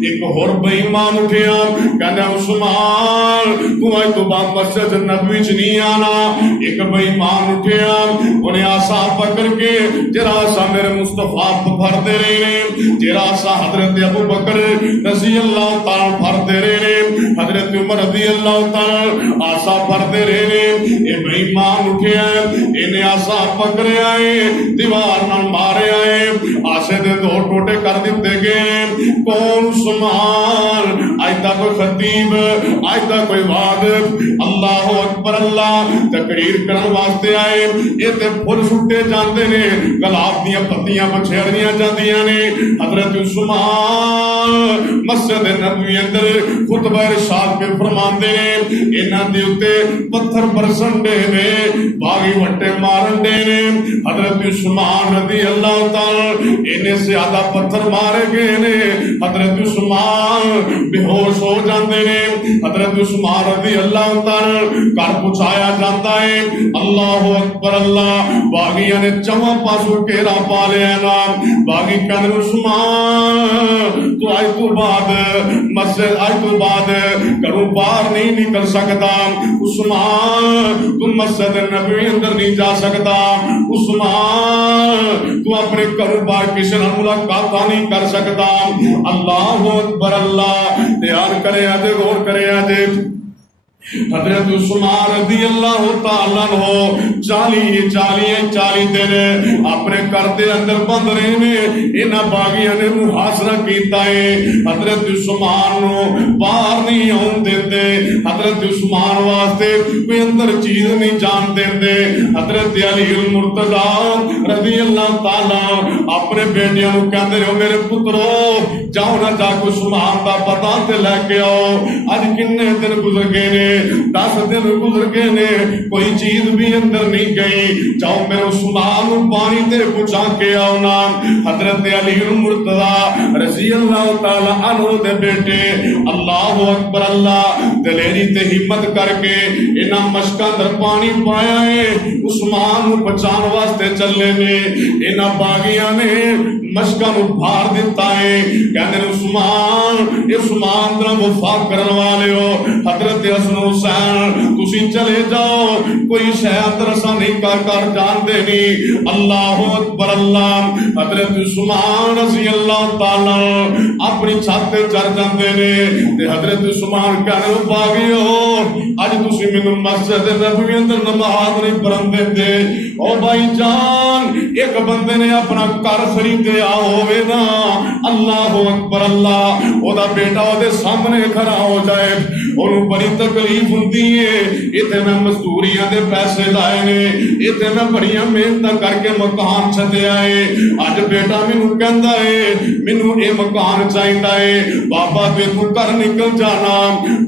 ایک ہور بے ایمان اٹھے کہندا عثمان تو اج تو بعد مسجد نبوی چ نہیں آنا ایک بے ایمان اٹھے انہیں آسا پکڑ کے جرا سا میرے مصطفیٰ پھر دے رہے جرا سا حضرت ابو بکر رضی اللہ تعالی پھر دے رہے حضرت عمر رضی اللہ تعالی آسا پھر دے رہے اے بے ایمان اٹھے انہیں آسا پکڑے آئے دیوار نال مارے آئے آسے دے دو ٹوٹے کر دیتے گئے کون عثمان آج تک کوئی خطیب آج تک کوئی وعد اللہ اکبر اللہ تقریر کرن واسطے آئے یہ تے پھل سٹے جاندے نے گلاب دیاں پتیاں پچھیڑیاں جاندیاں نے حضرت عثمان مسجد نبوی اندر خطبہ ارشاد کے فرماندے نے انہاں دے اوتے پتھر برسن دے نے باغی وٹے مارن دے نے حضرت عثمان رضی اللہ تعالی انہیں زیادہ پتھر مارے گئے نے حضرت عثمان بے ہوش ہو جاندے نے حضرت عثمان رضی اللہ تعالی گھر پہنچایا جاتا ہے اللہ اکبر اللہ باغیاں نے چواں پاسو کیرا پا لیا نام باغی کہنے عثمان تو آج تو بعد مسجد آج تو بعد گھروں باہر نہیں نکل سکتا عثمان تم مسجد نبوی اندر نہیں جا سکتا عثمان تو اپنے گھروں باہر کسی نے ملاقات نہیں کر سکتا اللہ اکبر اللہ دھیان کرے آجے غور کرے آجے حضرت عثمان رضی اللہ تعالیٰ عنہ 40 دن اپنے گھر دے اندر بند رہے نے انہاں باغیاں نے محاصرہ کیتا ہے حضرت عثمان نو باہر نہیں آن دیندے حضرت عثمان واسطے کوئی اندر چیز نہیں جان دیندے حضرت علی المرتضی رضی اللہ تعالیٰ اپنے بیٹیاں نو کہندے رہو میرے پترو جاؤ نہ جا کے عثمان دا پتہ تے لے کے آؤ اج کنے دن گزر گئے نے 10 دن گزر گئے نے کوئی چیز بھی اندر نہیں گئی جاؤ میرے عثمان پانی تے پہنچا کے آؤ نا حضرت علی المرتضی رضی اللہ تعالی عنہ دے بیٹے اللہ اکبر اللہ دلیری تے ہمت کر کے انہاں مشکاں در پانی پایا ہے عثمان نو بچان واسطے چلے نے انہاں باغیاں نے مشکاں نو بھار دیتا ہے کہندے عثمان دا وفا کرن والے ہو حضرت حسن حسین تسی چلے جاؤ کوئی شے اندر اساں نہیں کر جان دے نہیں اللہ اکبر اللہ حضرت عثمان رضی اللہ تعالی اپنی چھت تے چڑھ جاندے نے تے حضرت عثمان کہنے باغیو اج تسی مینوں مسجد نبوی اندر نماز نہیں پڑھن دیندے او بھائی جان ایک بندے نے اپنا گھر خریدے آ ہووے نا اللہ اکبر اللہ او دا بیٹا او دے سامنے کھڑا ہو جائے اونوں بڑی تکلیف ہوندی ہے ایتھے میں مزدوریاں دے پیسے لائے نے ایتھے میں بڑیاں محنت کر کے مکان چھڈیا ہے اج بیٹا مینوں کہندا ہے مینوں اے مکان چاہیدا ہے بابا تے تو گھر نکل جانا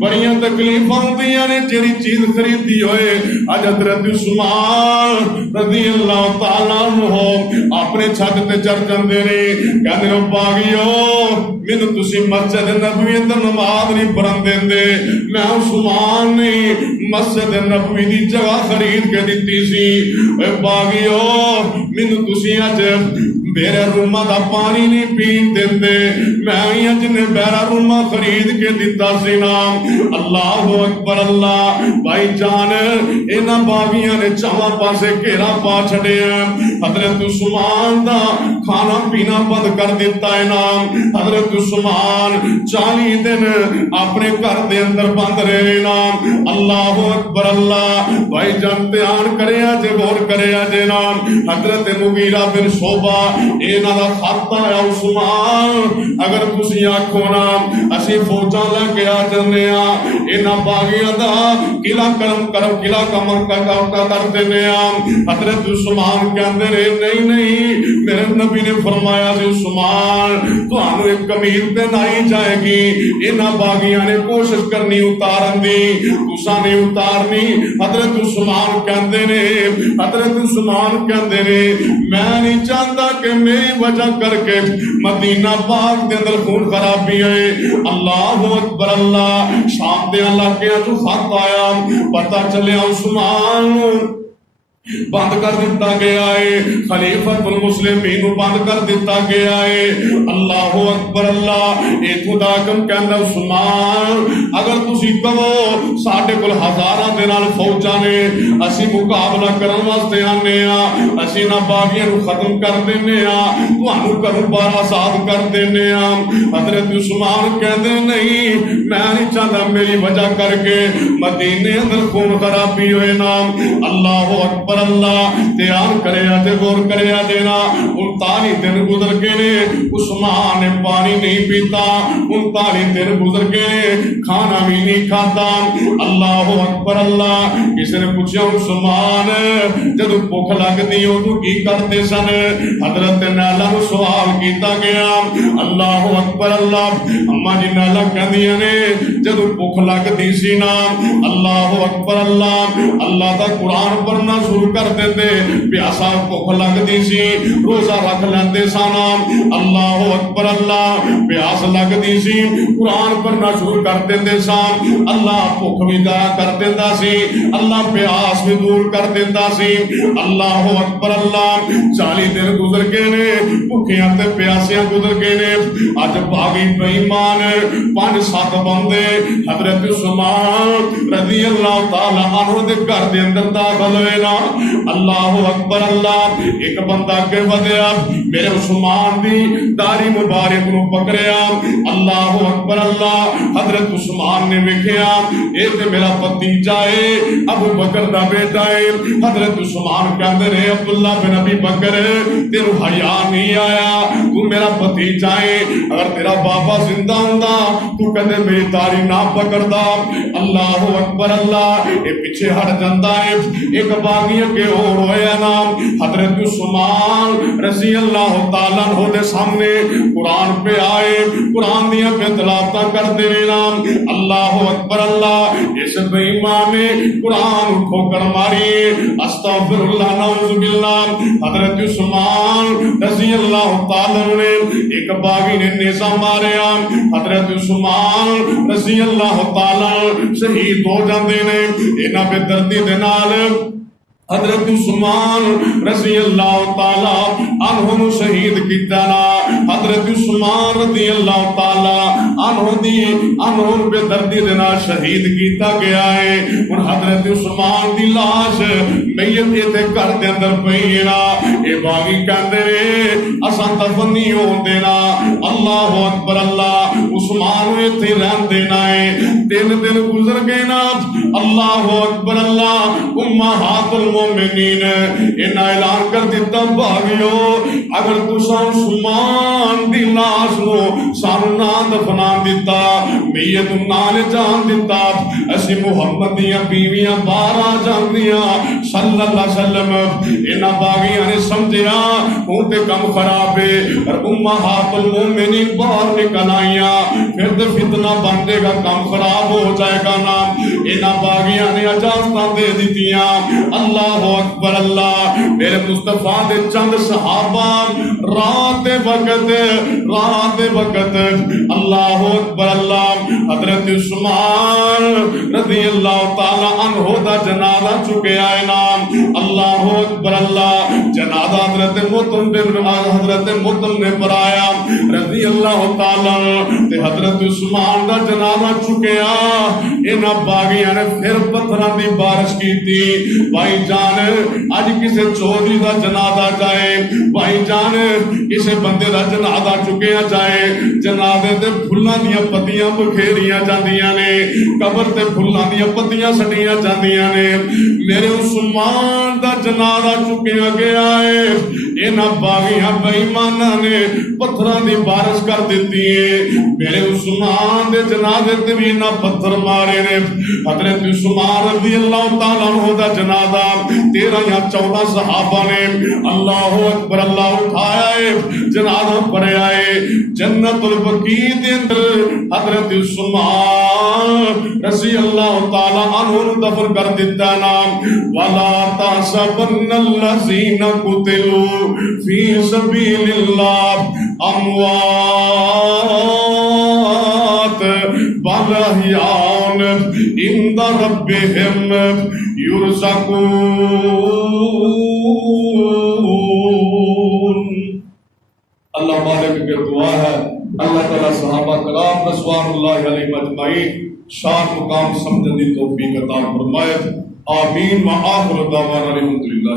بڑیاں تکلیفاں ہوندیاں نے جڑی چیز خریدی ہوئے اج حضرت عثمان رضی اللہ تعالیٰ عنہ اپنے چھت تے چڑھ جاندے نے کہندے او باغیو مینوں تسی مسجد نبوی اندر نماز نہیں پڑھن دیندے میں عثمان نے مسجد نبوی دی جگہ خرید کے دتی سی اے باغیو مینوں تسی اج میرے روما دا پانی نہیں پین دیندے میں اج نے میرا روما خرید کے دتا سی نام اللہ اکبر اللہ بھائی جان انہاں باغیاں نے چاواں پاسے گھیرا پا چھڈیا حضرت عثمان دا کھانا پینا بند کر دیتا ہے نام حضرت عثمان 40 دن اپنے گھر دے اندر بند رہے نام اللہ اکبر اللہ بھائی جان دھیان کرے جے غور کرے جے نام حضرت مغیرہ بن شعبہ انہاں دا خط آیا عثمان اگر تسی آکھو نا اسی فوجاں لے کے آ جانے ہاں انہاں باغیاں دا قلعہ قلعہ کمر کا کر دینے ہاں حضرت عثمان کہندے نے نہیں میرے نبی نے فرمایا سی عثمان تانوں ایک کمیل تے نہیں جائے گی انہاں باغیاں نے کوشش کرنی اتارن دی تساں نے اتارنی حضرت عثمان کہندے نے میں نہیں چاہتا کہ میری وجہ کر کے مدینہ پاک دے اندر خون خرابی ہے اللہ اکبر اللہ شام دے علاقے تو خط آیا پتہ چلے عثمان بند کر دیتا گیا ہے خلیفۃ المسلمین بند کر دیتا گیا ہے اللہ اکبر اللہ اے خدا کم کہندا عثمان اگر تسی کہو ساڈے کول ہزاراں دے نال فوجاں نے اسی مقابلہ کرن واسطے آنے ہاں اسی نہ باغیاں نو ختم کر دینے ہاں تانوں گھروں باہر آزاد کر دینے ہاں حضرت عثمان کہندے نہیں میں نہیں چاہتا میری وجہ کر کے مدینے اندر خون خرابی ہوئے نا اللہ اکبر اللہ تیار کریا تے غور کریا دینا 39 دن گزر کے نے عثمان نے پانی نہیں پیتا 39 دن گزر کے کھانا بھی نہیں کھاتا اللہ اکبر اللہ کسی نے پوچھا عثمان جب بھوک لگدی ہو تو کی کرتے سن حضرت نالا نو سوال کیتا گیا اللہ اکبر اللہ اما جی نالا کہندیاں نے جب بھوک لگدی سی نا اللہ اکبر اللہ اللہ دا قرآن پڑھنا شروع کر دیتے پیاسا بھوک لگدی سی روزہ رکھ لیندے سانا اللہ اکبر اللہ پیاس لگدی سی قرآن پڑھنا شروع کر دیندے سان اللہ بھوک بھی دور کر دیندا سی اللہ پیاس بھی دور کر دیندا سی اللہ اکبر اللہ 40 دن گزر گئے نے بھوکیاں تے پیاسیاں گزر گئے نے اج باغی بے ایمان 5-7 بندے حضرت عثمان رضی اللہ تعالی عنہ دے گھر دے اندر داخل ہوئے نا اللہ اکبر اللہ ایک بندہ کے ودیا میرے عثمان دی داڑھی مبارک نو پکڑیا اللہ اکبر اللہ حضرت عثمان نے ویکھیا اے تے میرا بھتیجا ہے ابو بکر دا بیٹا ہے حضرت عثمان کہندے نے عبداللہ بن ابی بکر تینو حیا نہیں آیا تو میرا بھتیجا ہے اگر تیرا بابا زندہ ہوندا تو کدے میری داڑھی نہ پکڑدا اللہ اکبر اللہ اے پیچھے ہٹ جاندا ہے ایک باغیاں کے اور ہویا نام حضرت عثمان رضی اللہ تعالیٰ عنہ دے سامنے قرآن پہ آئے قرآن دیا پہ تلاوتاں کرتے رہے نام اللہ اکبر اللہ اس بے ایمان نے قرآن اٹھو کر ماری استغفر اللہ نعوذ باللہ حضرت عثمان رضی اللہ تعالیٰ نے ایک باغی نے نیزہ ماریا حضرت عثمان رضی اللہ تعالیٰ شہید ہو جاندے نے انہاں بے دردی دے نال حضرت عثمان رضی اللہ تعالی عنہ شہید کیتا نا حضرت عثمان رضی اللہ تعالی عنہ بے دردی دینا شہید کیتا گیا ہے اور حضرت عثمان دی لاش میت تے گھر دے اندر پئی نا اے باغی کہندے نے اساں دفن نہیں ہون دینا اللہ اکبر اللہ عثمان ایتھے رہن دینا ہے 3 دن گزر گئے نا اللہ اکبر اللہ امہات المومنین انہاں اعلان کر دیتا بھاگیو اگر تساں عثمان دی لاش نو سانو نہ دفنان دیتا میت نال جان دیتا اسی محمد دیاں بیویاں باہر آ جاندیاں صلی اللہ علیہ وسلم انہاں باغیاں نے سمجھیا ہن تے کم خراب ہے اور امہات المومنین باہر نکل آئیاں پھر تے فتنہ بن جائے گا کم خراب ہو جائے گا نا انہاں باغیاں نے اجازتاں دے دتیاں اللہ اکبر اللہ میرے مصطفیٰ دے چند صحابہ رات وقت اللہ اکبر اللہ حضرت عثمان رضی اللہ تعالی عنہ دا جنازہ چکے آئے نام اللہ اکبر اللہ جنازہ حضرت مطلب نے پرایا رضی اللہ تعالی تے حضرت عثمان دا جنازہ چکے آ انہاں باغیاں نے پھر پتھراں دی بارش کی تھی بھائی جان اج کسے چودھری دا جنازہ جائے بھائی جان کسے بندے دا جنازہ چکیا جائے جنازے تے پھلاں دیاں پتیاں بکھیریاں جاندیاں نے قبر تے پھلاں دیاں پتیاں سٹیاں جاندیاں نے میرے عثمان دا جنازہ چکیا گیا ہے انہاں باغیاں بے ایماناں نے پتھراں دی بارش کر دیتی ہے میرے عثمان دے جنازے تے بھی انہاں پتھر مارے نے حضرت عثمان رضی اللہ تعالیٰ عنہ دا جنازہ 13 یا 14 صحابہ نے اللہ اکبر اللہ اٹھایا ہے جنازہ پڑھیا ہے جنت البقیع دے اندر حضرت عثمان رضی اللہ تعالیٰ عنہ دفن کر دیتا نام وَلَا تَحْسَبَنَّ الَّذِينَ قُتِلُوا فِي سَبِيلِ اللَّهِ أَمْوَاتٌ بَلْ أَحْيَاءٌ عِندَ رَبِّهِمْ يُرْزَقُونَ اللہ مالک کی دعا ہے اللہ تعالیٰ صحابہ کرام رضوان اللہ علیہ مجمعین شان مقام سمجھنے دی توفیق عطا فرمائے آمین و آخر دعوانا الحمدللہ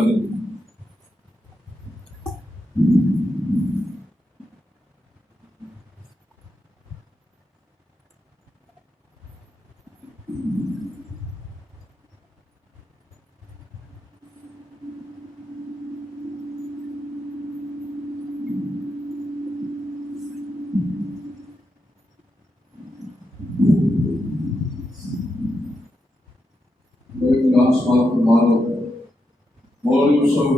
مولوی یوسف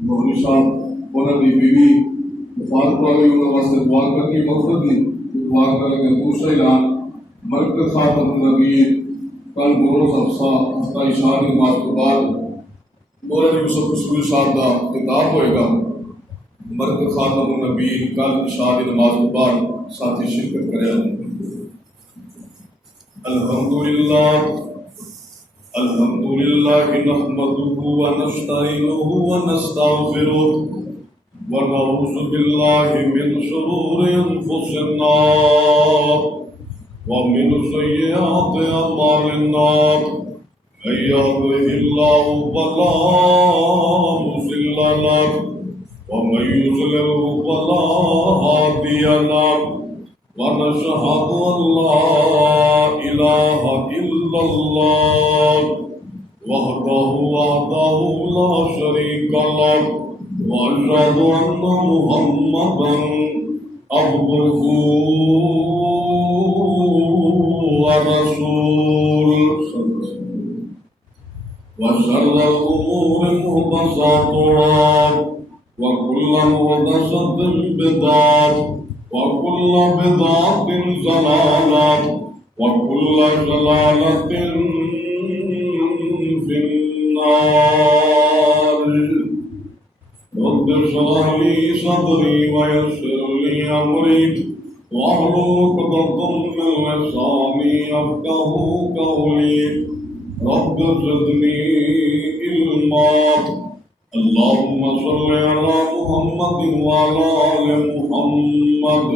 مولوی صاحب انہوں نے بیوی وفات پا گئی انہوں واسطے دعا کر کے مقصد دی دعا کر کے دوسرا اعلان مرکز خاتم النبی کل بروز ہفتہ عشاء کی نماز کے بعد مولوی یوسف رسول صاحب کا خطاب ہوئے گا مرکز خاتم النبی کل عشاء کی نماز کے بعد ساتھی شرکت کرے الحمدللہ الحمدللہ نحمده ونستعینه ونستغفره ونعوذ باللہ من شرور انفسنا ومن سیئات اعمالنا من یهده اللہ فلا مضل له ومن یضلل فلا هادی له ونشهد ان لا اله الا الله وحده لا شريك له واشهد ان محمدا عبده ورسوله وشر الامور محدثاتها وكل محدثة بدعة وكل بدعة ضلالة وكل ضلالة في النار رب اشرح لي صدري ويسر لي أمري واحلل عقدة من لساني يفقهوا قولي رب زدني علما اللهم صل على محمد وعلى آل محمد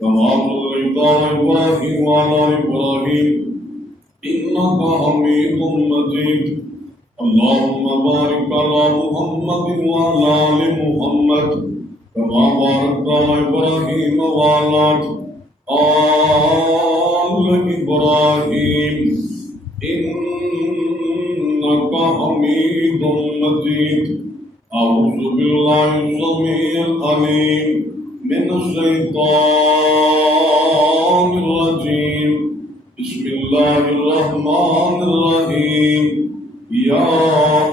كما صليت على إبراهيم وعلى إبراهيم إنك حميد مجيد اللهم بارك على محمد وعلى آل محمد كما باركت على إبراهيم وعلى آل إبراهيم إنك حميد مجيد أعوذ بالله السميع العليم من الشيطان الرجيم بسم الله الرحمن الرحيم يا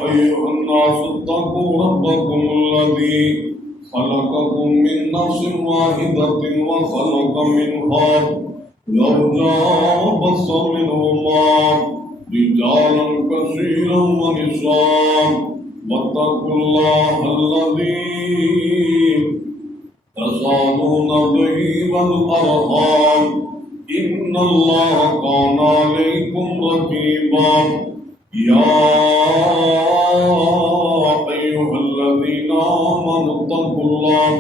أيها الناس اتقوا ربكم الذي خلقكم من نفس واحدة وخلق منها زوجها وبث منهما رجالا كثيرا ونساء واتقوا الله الذي تساءلون به والأرحام إن الله كان عليكم رقيبا يا أيها الذين آمنوا اتقوا الله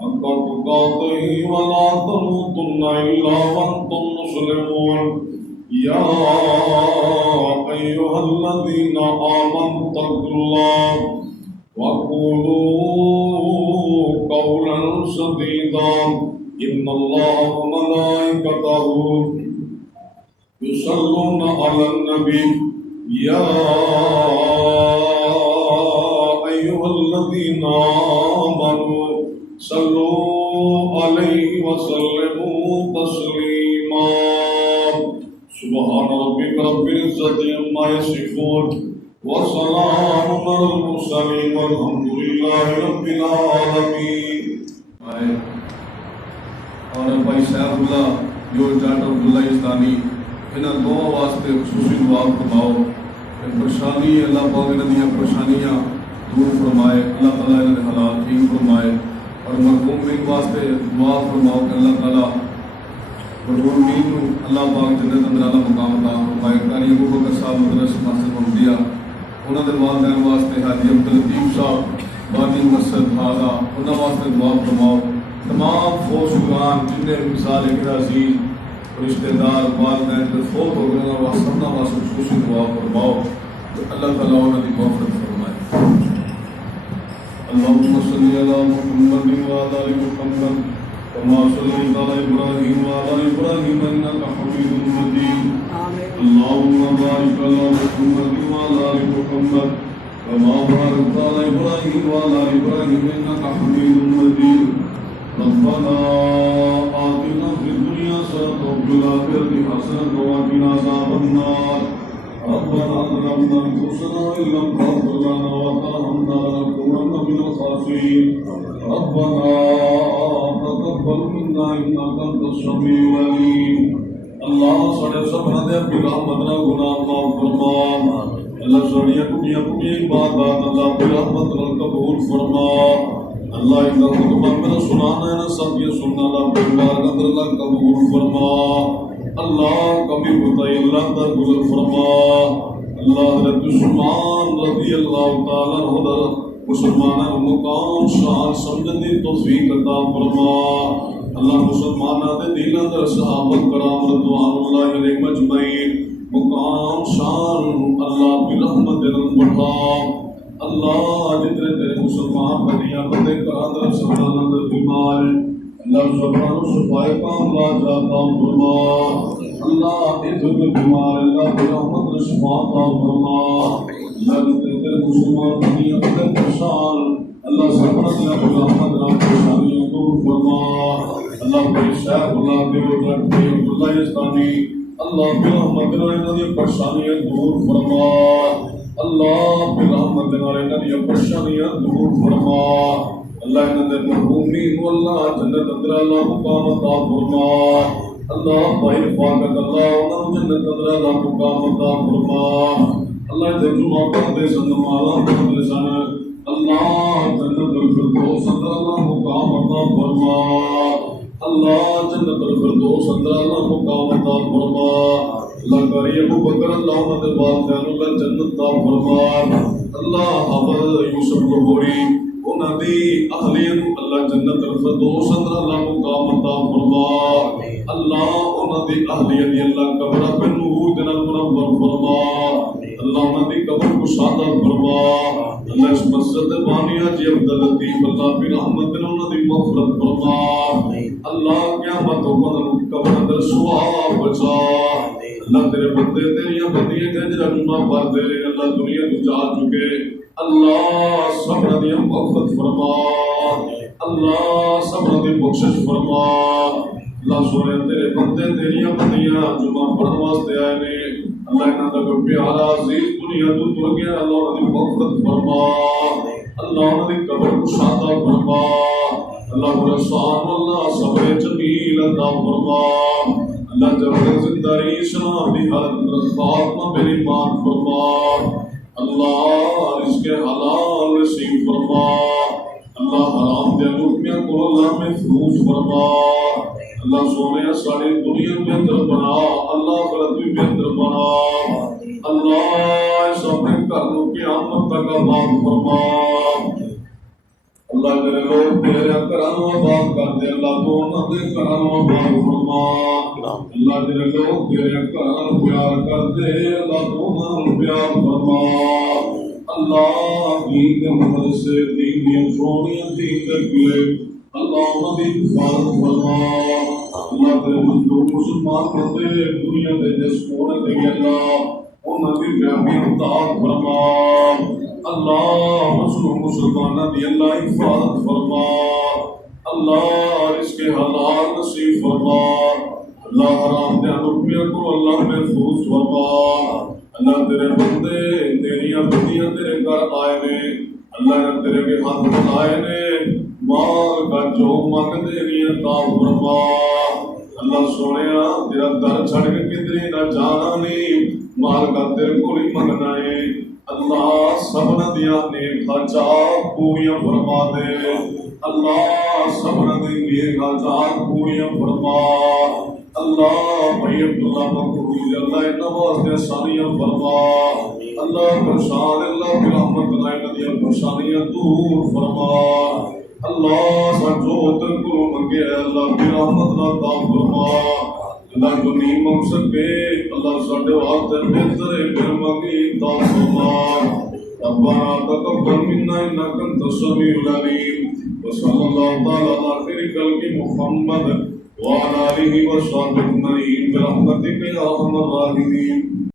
حق تقاته ولا تموتن إلا وأنتم مسلمون يا أيها الذين آمنوا اتقوا الله وقولوا قولا سديدا إن الله وملائكته يصلون على النبي يا أيها الذين آمنوا صلوا عليه وسلموا تسليما سبحان ربك رب العزة عما يصفون وسلام على المرسلين والحمد لله رب العالمين. اور بھائی صاحب اللہ جو جاٹ عبداللہ اسلامی انہاں دونوں واسطے خصوصی دعا فرماؤ کہ پریشانی اللہ پاک انہاں دیاں پریشانیاں دور فرمائے، اللہ تعالیٰ انہاں دے حالات ٹھیک فرمائے، اور مرحوم مین واسطے دعا فرماؤ کہ اللہ تعالیٰ مرحوم مین کو اللہ پاک جنت اندر اعلیٰ مقام عطا فرمائے. قاری ابو بکر صاحب مدرسہ مسجد محمدیہ انہاں دے والدین واسطے حاجی عبداللطیف صاحب بانی مسجد ہاضا انہاں واسطے دعا فرماؤ. تمام فوج شکران جنہیں مثال ایک عزیز رشتہ دار والدین جو فوت ہو گئے اور سبنا واسطے خصوصی دعا فرماؤ کہ اللہ تعالیٰ انہوں کی مغفرت فرمائے. اللهم صل على محمد وعلى آل محمد كما صليت على إبراهيم وعلى آل إبراهيم إنك حميد مجيد. اللهم بارك على محمد وعلى آل محمد كما باركت على إبراهيم وعلى آل إبراهيم إنك حميد مجيد. ربنا آتنا في الدنيا حسنة وفي الآخرة حسنة وقنا عذاب النار. ربنا ظلمنا أنفسنا وإن لم تغفر لنا وترحمنا لنكونن من الخاسرين. ربنا تقبل منا إنك أنت السميع العليم. اللہ سڑے سبنا دے اپنی رحمت نہ گناہ معاف فرما. اللہ سڑیاں کٹیاں کٹیاں عبادات اللہ اپنی رحمت نہ قبول فرما. اللہ ان حکم میں سنانا ہے نا سب یہ سننا اللہ بار اندر اللہ قبول فرما. اللہ کبھی بتائی اللہ در گزر فرما. اللہ حضرت عثمان رضی اللہ تعالیٰ عنہ مسلمانوں مقام شان سمجھنے توفیق عطا فرما. اللہ مسلمانوں دے دل اندر صحابہ کرام رضوان اللہ علیہم اجمعین مقام شان اللہ کی رحمت دے بڑھا. اللہ جتنے تیرے مسلمان بنیا بندے قرآن سبحان اندر بیمار اللہ سبحان صفائے کام لا جاتا فرما. اللہ ادھر بیمار اللہ برحمت شفا عطا فرما. اللہ جتنے تیرے مسلمان بنیا بندے پریشان اللہ سبحان اللہ برحمت نام پریشانیوں دور فرما. اللہ بھائی شیخ اللہ دیو جاتی عبداللہ اسلامی اللہ برحمت نام پریشانیاں دور فرما. اللہ برحمت نارے نبی پریشانیاں دور فرما. اللہ انہاں دے مرحومین کو اللہ جنت اندر اللہ مقام عطا فرما. اللہ بھائی فاقت اللہ انہاں جنت اندر اللہ مقام عطا فرما. اللہ دے جمعہ پڑھتے سن مالا پڑھتے سن اللہ جنت الفردوس اندر اللہ مقام عطا فرما. اللہ جنت الفردوس اندر اللہ مقام عطا فرما. اللہ کری ابو بکر اللہ انہاں دے والدین اللہ جنت عطا فرما. اللہ حافظ یوسف گوری انہاں دی اہلیہ نو اللہ جنت الفردوس اندر اللہ مقام عطا فرما. اللہ انہاں دی اہلیہ دی اللہ قبر پہ نور دے نال منور فرما. اللہ انہاں دی قبر کو شادہ فرما. اللہ اس مسجد بانیہ جی عبداللطیف اللہ کی رحمت نے انہاں دی مغفرت فرما. اللہ قیامت کو قبر اندر ثواب بچا. اللہ تیرے بندے تیریاں بندیاں کے جرا گناہ بھر دے. اللہ دنیا تو جا چکے اللہ صبر دی مغفرت فرما. اللہ صبر دی بخشش فرما. اللہ سونے تیرے بندے تیریاں بندیاں جمعہ پڑھن واسطے آئے نے اللہ انہاں دا کوئی پیارا عزیز دنیا تو تر گیا اللہ انہاں دی مغفرت فرما. اللہ انہاں دی قبر کو شادہ فرما. اللہ رسان اللہ صبر جمیل عطا فرما. اللہ جب زندہ ریشنا اپنی حالت رفاقہ میری مان فرما. اللہ رزق حلال نصیب فرما. اللہ حرام دے لقمیاں کو اللہ محفوظ فرما. اللہ سونے ساری دنیا میں اندر بنا. اللہ غلط بھی اندر بنا. اللہ اس اپنے کرنوں کی آمد تک آباد فرما. اللہ میرے لوگ تیرے کرانو آباد کر دے. اللہ تو انہوں نے کرانو آباد فرما. اللہ میرے لوگ تیرے کرانو پیار کر دے. اللہ تو انہوں نے پیار فرما. اللہ دین کے مدرسے دین کی سونیاں دین کے کلے اللہ انہوں نے حفاظت فرما. اللہ تیرے مظلوم مسلمان بندے دنیا کے جس کونے تے اللہ دی بیابی عطا فرما اللہ مظلوم مسلمانہ دی اللہ حفاظت فرما اللہ رزق حلال نصیب فرما اللہ حرام دے روپیہ کو اللہ محفوظ فرما اللہ تیرے بندے تیری بندیاں تیرے گھر آئے نے اللہ نے تیرے کے ہاتھ بنائے نے مال کا جو مانگتے نہیں عطا فرما اللہ سونیا تیرا در چھڑ کے کدھر نہ جانا نہیں مال کا تیرے کو ہی منگنا ہے اللہ سبنا دیا نیک حاجات پوریاں فرما دے اللہ سبنا دی نیک حاجات پوریاں فرما اللہ بھائی عبداللہ مقبول اللہ نواز دے سانیاں فرما اللہ پرشان اللہ کی رحمت لائے ندیاں پرشانیاں دور فرما اللہ سجو تر کو منگے اللہ کی رحمت عطا فرما اللہ کو نہیں منگ سکے اللہ ساڈے واسطے بہتر پھر منگی عطا فرما ربنا تقبل منا انك انت السميع العليم وصلى الله تعالى على خير خلق محمد وعلى آله وصحبه أجمعين برحمتك يا أرحم الراحمين